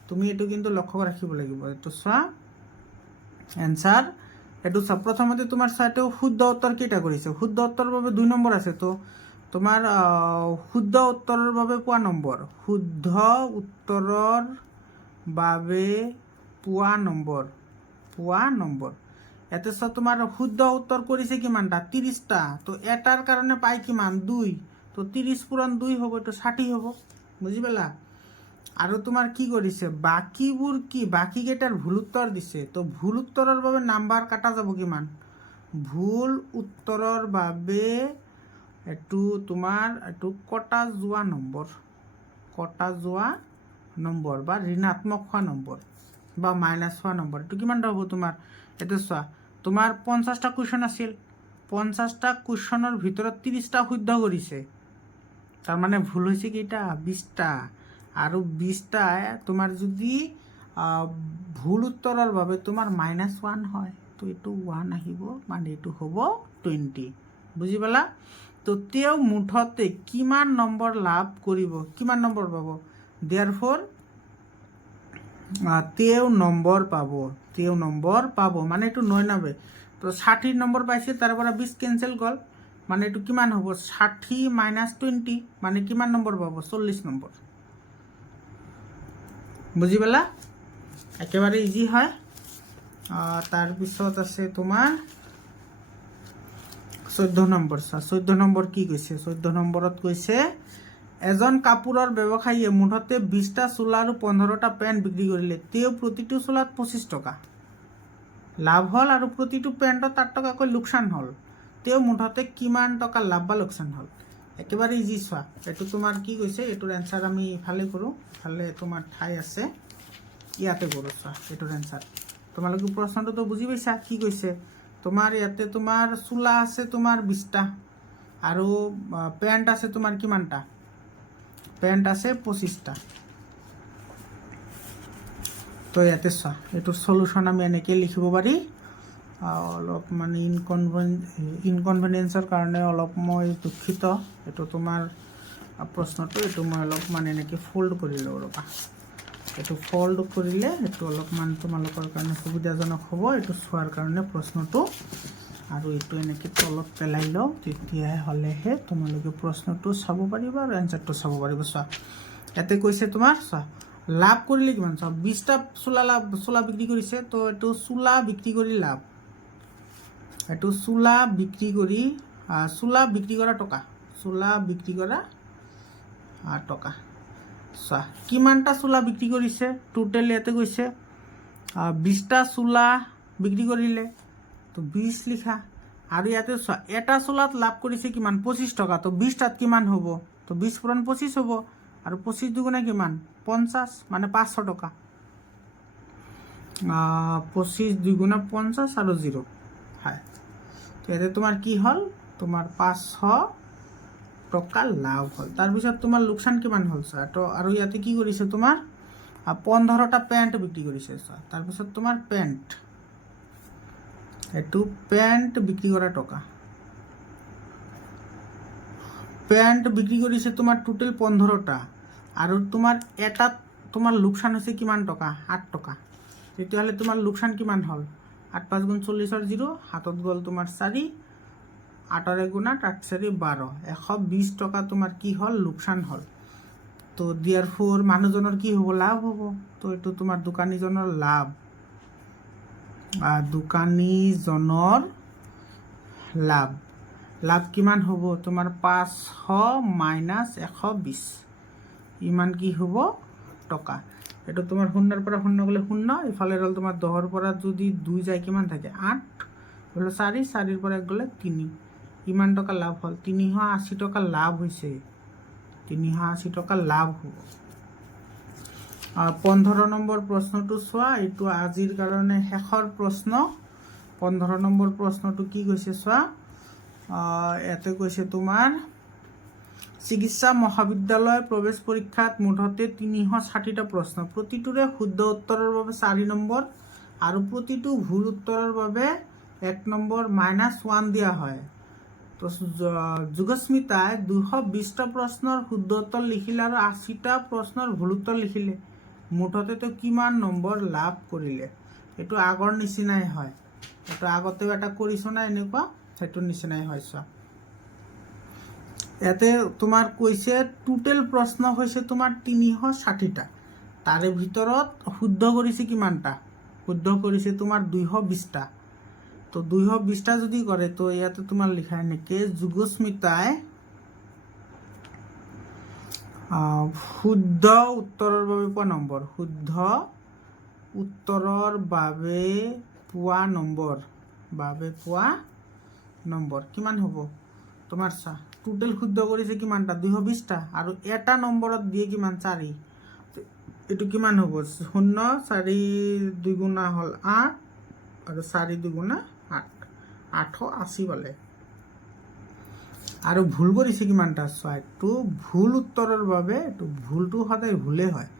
তুমি এইটো কিন্তু লক্ষ্য ৰাখিব লাগিব। এইটো চোৱা, এনচাৰ এইটো চোৱা, প্ৰথমতে তোমাৰ চাইটো শুদ্ধ উত্তৰ কেইটা কৰিছে, শুদ্ধ উত্তৰৰ বাবে 2 নম্বৰ আছে, তো তোমাৰ শুদ্ধ উত্তৰৰ বাবে পোৱা নম্বৰ, শুদ্ধ উত্তৰৰ বাবে পোৱা নম্বৰ, ইয়াতে চোৱা তোমাৰ শুদ্ধ উত্তৰ কৰিছে কিমানটা 30টা, তো এটাৰ কাৰণে পাই কিমান 2, তো 30 পূৰণ 2 হ'ব, এইটো 60 হ'ব, বুজি পালা। আৰু তোমাৰ কি কৰিছে বাকীবোৰ কি, বাকীকেইটাৰ ভুল উত্তৰ দিছে, তো ভুল উত্তৰৰ বাবে নাম্বাৰ কাটা যাব কিমান, ভুল উত্তৰৰ বাবে এইটো তোমাৰ এইটো কটা যোৱা নম্বৰ বা ঋণাত্মক হোৱা নম্বৰ বা মাইনাছ হোৱা নম্বৰ, এইটো কিমানটা হ'ব তোমাৰ। এইটো চোৱা তোমাৰ 50টা কুৱেশ্যন আছিল, 50টা কুৱেশ্যনৰ ভিতৰত 30টা শুদ্ধ কৰিছে, তাৰমানে ভুল হৈছে কেইটা 20টা, আৰু 20টা তোমাৰ যদি ভুল উত্তৰৰ বাবে তোমাৰ -1 হয়, তো এইটো 1 আহিব, মানে এইটো হ'ব 20, বুজি পালা। তো তেওঁ মুঠতে কিমান নম্বৰ লাভ কৰিব, কিমান নম্বৰ পাব, দেয়াৰফৰ তেওঁ নম্বৰ পাব, মানে এইটো 99, তো 60 নম্বৰ পাইছে, তাৰ পৰা 20 কেঞ্চেল গ'ল, মানে এইটো কিমান হ'ব 60 - 20, মানে কিমান নম্বৰ পাব 40 নম্বৰ, বুজি পালা, একেবাৰে ইজি হয়। তাৰপিছত আছে তোমাৰ 14 নম্বৰ, 14 নম্বৰ কি কৈছে, 14 নম্বৰত কৈছে এজন কাপোৰৰ ব্যৱসায়ীয়ে মুঠতে 20টা চোলা আৰু 15টা পেণ্ট বিক্ৰী কৰিলে, তেওঁ প্ৰতিটো চোলাত 25 টকা লাভ হ'ল আৰু প্ৰতিটো পেণ্টত 8 টকাকৈ লোকচান হ'ল, তেওঁ মুঠতে কিমান টকা লাভ বা লোকচান হ'ল। একেবাৰে ইজি, চোৱা এইটো তোমাৰ কি কৈছে, এইটোৰ এনচাৰ আমি ইফালে কৰোঁ, ইফালে তোমাৰ ঠাই আছে, ইয়াতে কৰোঁ, চোৱা এইটোৰ এনচাৰ তোমালোকে প্ৰশ্নটোতো বুজি পাইছা কি কৈছে, তোমাৰ ইয়াতে তোমাৰ চোলা আছে তোমাৰ 20টা আৰু পেণ্ট আছে তোমাৰ কিমানটা, পেণ্ট আছে 25টা। তো ইয়াতে চোৱা এইটোৰ সলিউশ্যন আমি এনেকৈ লিখিব পাৰি, অলপ মানে ইনকনভিনিয়েঞ্চৰ কাৰণে অলপ মই দুখিত, এইটো তোমাৰ প্ৰশ্নটো এইটো মই অলপমান এনেকৈ ফল্ড কৰি লওঁ ৰ'বা, এইটো ফল্ড কৰিলে এইটো অলপমান তোমালোকৰ কাৰণে সুবিধাজনক হ'ব, এইটো চোৱাৰ কাৰণে প্ৰশ্নটো, আৰু এইটো এনেকৈ তলত পেলাই লওঁ, তেতিয়াহ'লেহে তোমালোকে প্ৰশ্নটো চাব পাৰিবা আৰু এনচাৰটো চাব পাৰিবা। চোৱা ইয়াতে কৈছে তোমাৰ, চোৱা লাভ কৰিলে কিমান, চোৱা 20টা চোলা বিক্ৰী কৰিছে, তো এইটো চোলা বিক্ৰী কৰি লাভ, এইটো চোলা বিক্ৰী কৰা টকা, চোৱা কিমানটা চোলা বিক্ৰী কৰিছে, টোটেল ইয়াতে কৈছে 20টা চোলা বিক্ৰী কৰিলে, তো 20 লিখা, আৰু ইয়াতে চোৱা এটা চোলাত লাভ কৰিছে কিমান 25 টকা, তো 20টাত কিমান হ'ব, তো 20 পূৰণ 25 হ'ব, আৰু 25 দুগুণে কিমান 50, মানে 500 টকা, 25 দুগুণে 50 আৰু 0 হয়, তো ইয়াতে তোমাৰ কি হ'ল, তোমাৰ 500 টকা লাভ হ'ল। তাৰপিছত তোমাৰ লোকচান কিমান হ'ল চোৱা, তো আৰু ইয়াতে কি কৰিছে তোমাৰ 15টা পেণ্ট বিক্ৰী কৰিছে, চোৱা তাৰপিছত তোমাৰ পেণ্ট, এইটো পেণ্ট বিক্ৰী কৰা টকা, পেণ্ট বিক্ৰী কৰিছে তোমাৰ টোটেল 15টা, আৰু তোমাৰ এটাত তোমাৰ লোকচান হৈছে কিমান টকা 8 টকা, তেতিয়াহ'লে তোমাৰ লোকচান কিমান হ'ল, 8 5 গুণ 40ৰ 0, হাতত গ'ল তোমাৰ 4, 8ৰ 1 গুণ 8, 8 4 12, 120 টকা তোমাৰ কি হ'ল লোকচান হ'ল। তো দিয়াৰফৰ মানুহজনৰ কি হ'ব লাভ হ'ব, তো এইটো তোমাৰ দোকানীজনৰ লাভ কিমান হ'ব তোমাৰ 500 - 120, ইমান কি হ'ব টকা, এইটো তোমাৰ 0ৰ পৰা 0 গ'লে 0, ইফালে হ'ল তোমাৰ 10ৰ পৰা যদি 2 যায় কিমান থাকে 8, এইফালে 4, 4ৰ পৰা 1 গ'লে 3, ইমান টকা লাভ হ'ল, 380 টকা লাভ হৈছে, 380 টকা লাভ হ'ব। 15 নম্বৰ প্ৰশ্নটো চোৱা, এইটো আজিৰ কাৰণে শেষৰ প্ৰশ্ন। 15 নম্বৰ প্ৰশ্নটো কি কৈছে চোৱা, ইয়াতে কৈছে তোমাৰ চিকিৎসা মহাবিদ্যালয় প্ৰৱেশ পৰীক্ষাত মুঠতে 360টা প্ৰশ্ন, প্ৰতিটোৰে শুদ্ধ উত্তৰৰ বাবে 4 নম্বৰ আৰু প্ৰতিটো ভুল উত্তৰৰ বাবে 1 নম্বৰ -1 দিয়া হয়। তো যোগস্মিতাই 220টা প্ৰশ্নৰ শুদ্ধ উত্তৰ লিখিলে আৰু 80টা প্ৰশ্নৰ ভুল উত্তৰ লিখিলে, মুঠতে তো কিমান নম্বৰ লাভ কৰিলে, এইটো আগৰ নিচিনাই হয়, এইটো আগতেও এটা কৰিছোঁ না এনেকুৱা, সেইটোৰ নিচিনাই হয়। চোৱা ইয়াতে তোমাৰ কৈছে টোটেল প্ৰশ্ন হৈছে তোমাৰ 360টা, তাৰে ভিতৰত শুদ্ধ কৰিছে কিমানটা? শুদ্ধ কৰিছে তোমাৰ 220টা। তো 220টা যদি কৰে তো ইয়াতে তোমাৰ লিখা এনেকৈ যুগস্মিতাই শুদ্ধ উত্তৰৰ বাবে পোৱা নম্বৰ, শুদ্ধ উত্তৰৰ বাবে পোৱা নম্বৰ কিমান হ'ব তোমাৰ? চা, টোটেল শুদ্ধ কৰিছে কিমানটা? 220টা, আৰু এটা নম্বৰত দিয়ে কিমান? 4। এইটো কিমান হ'ব? 0, 4 দুগুণা হ'ল 8, আৰু 4 দুগুণা 8, 880 পালে। আৰু ভুল কৰিছে কিমানটা? চোৱা, এইটো ভুল উত্তৰৰ বাবে, এইটো ভুলটো সদায় ভুলেই হয়,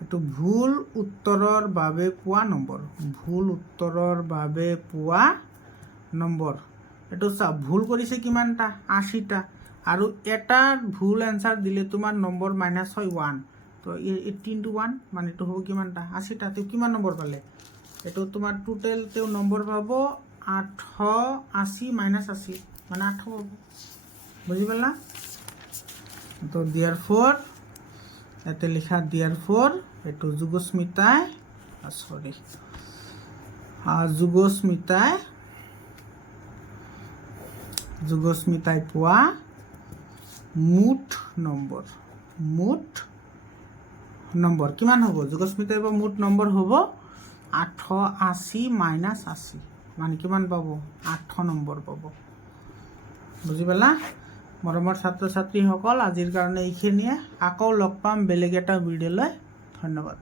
এইটো ভুল উত্তৰৰ বাবে পোৱা নম্বৰ, ভুল উত্তৰৰ বাবে পোৱা নম্বৰ। এইটো চা, ভুল কৰিছে কিমানটা? 80টা, আৰু এটা ভুল এনচাৰ দিলে তোমাৰ নম্বৰ মাইনাছ হয় 1। তো 18 × 1 মানে এইটো হ'ব কিমানটা? 80টা। তেওঁ কিমান নম্বৰ পালে? এইটো তোমাৰ টোটেল তেওঁ নম্বৰ পাব 880 - 80 মানে 800 পাব। বুজি পালা? তো দিয়াৰ ফৰ ইয়াতে লিখা দিয়াৰ ফৰ এইটো যুগস্মিতাই পোৱা মুঠ নম্বৰ কিমান হ'ব? যুগস্মিতাই পোৱা মুঠ নম্বৰ হ'ব 880 - 80 মানে কিমান পাব? 800 নম্বৰ পাব। বুজি পালা? মৰমৰ ছাত্ৰ ছাত্ৰীসকল, আজিৰ কাৰণে এইখিনিয়ে। আকৌ লগ পাম বেলেগ এটা ভিডিঅ'লৈ। ধন্যবাদ।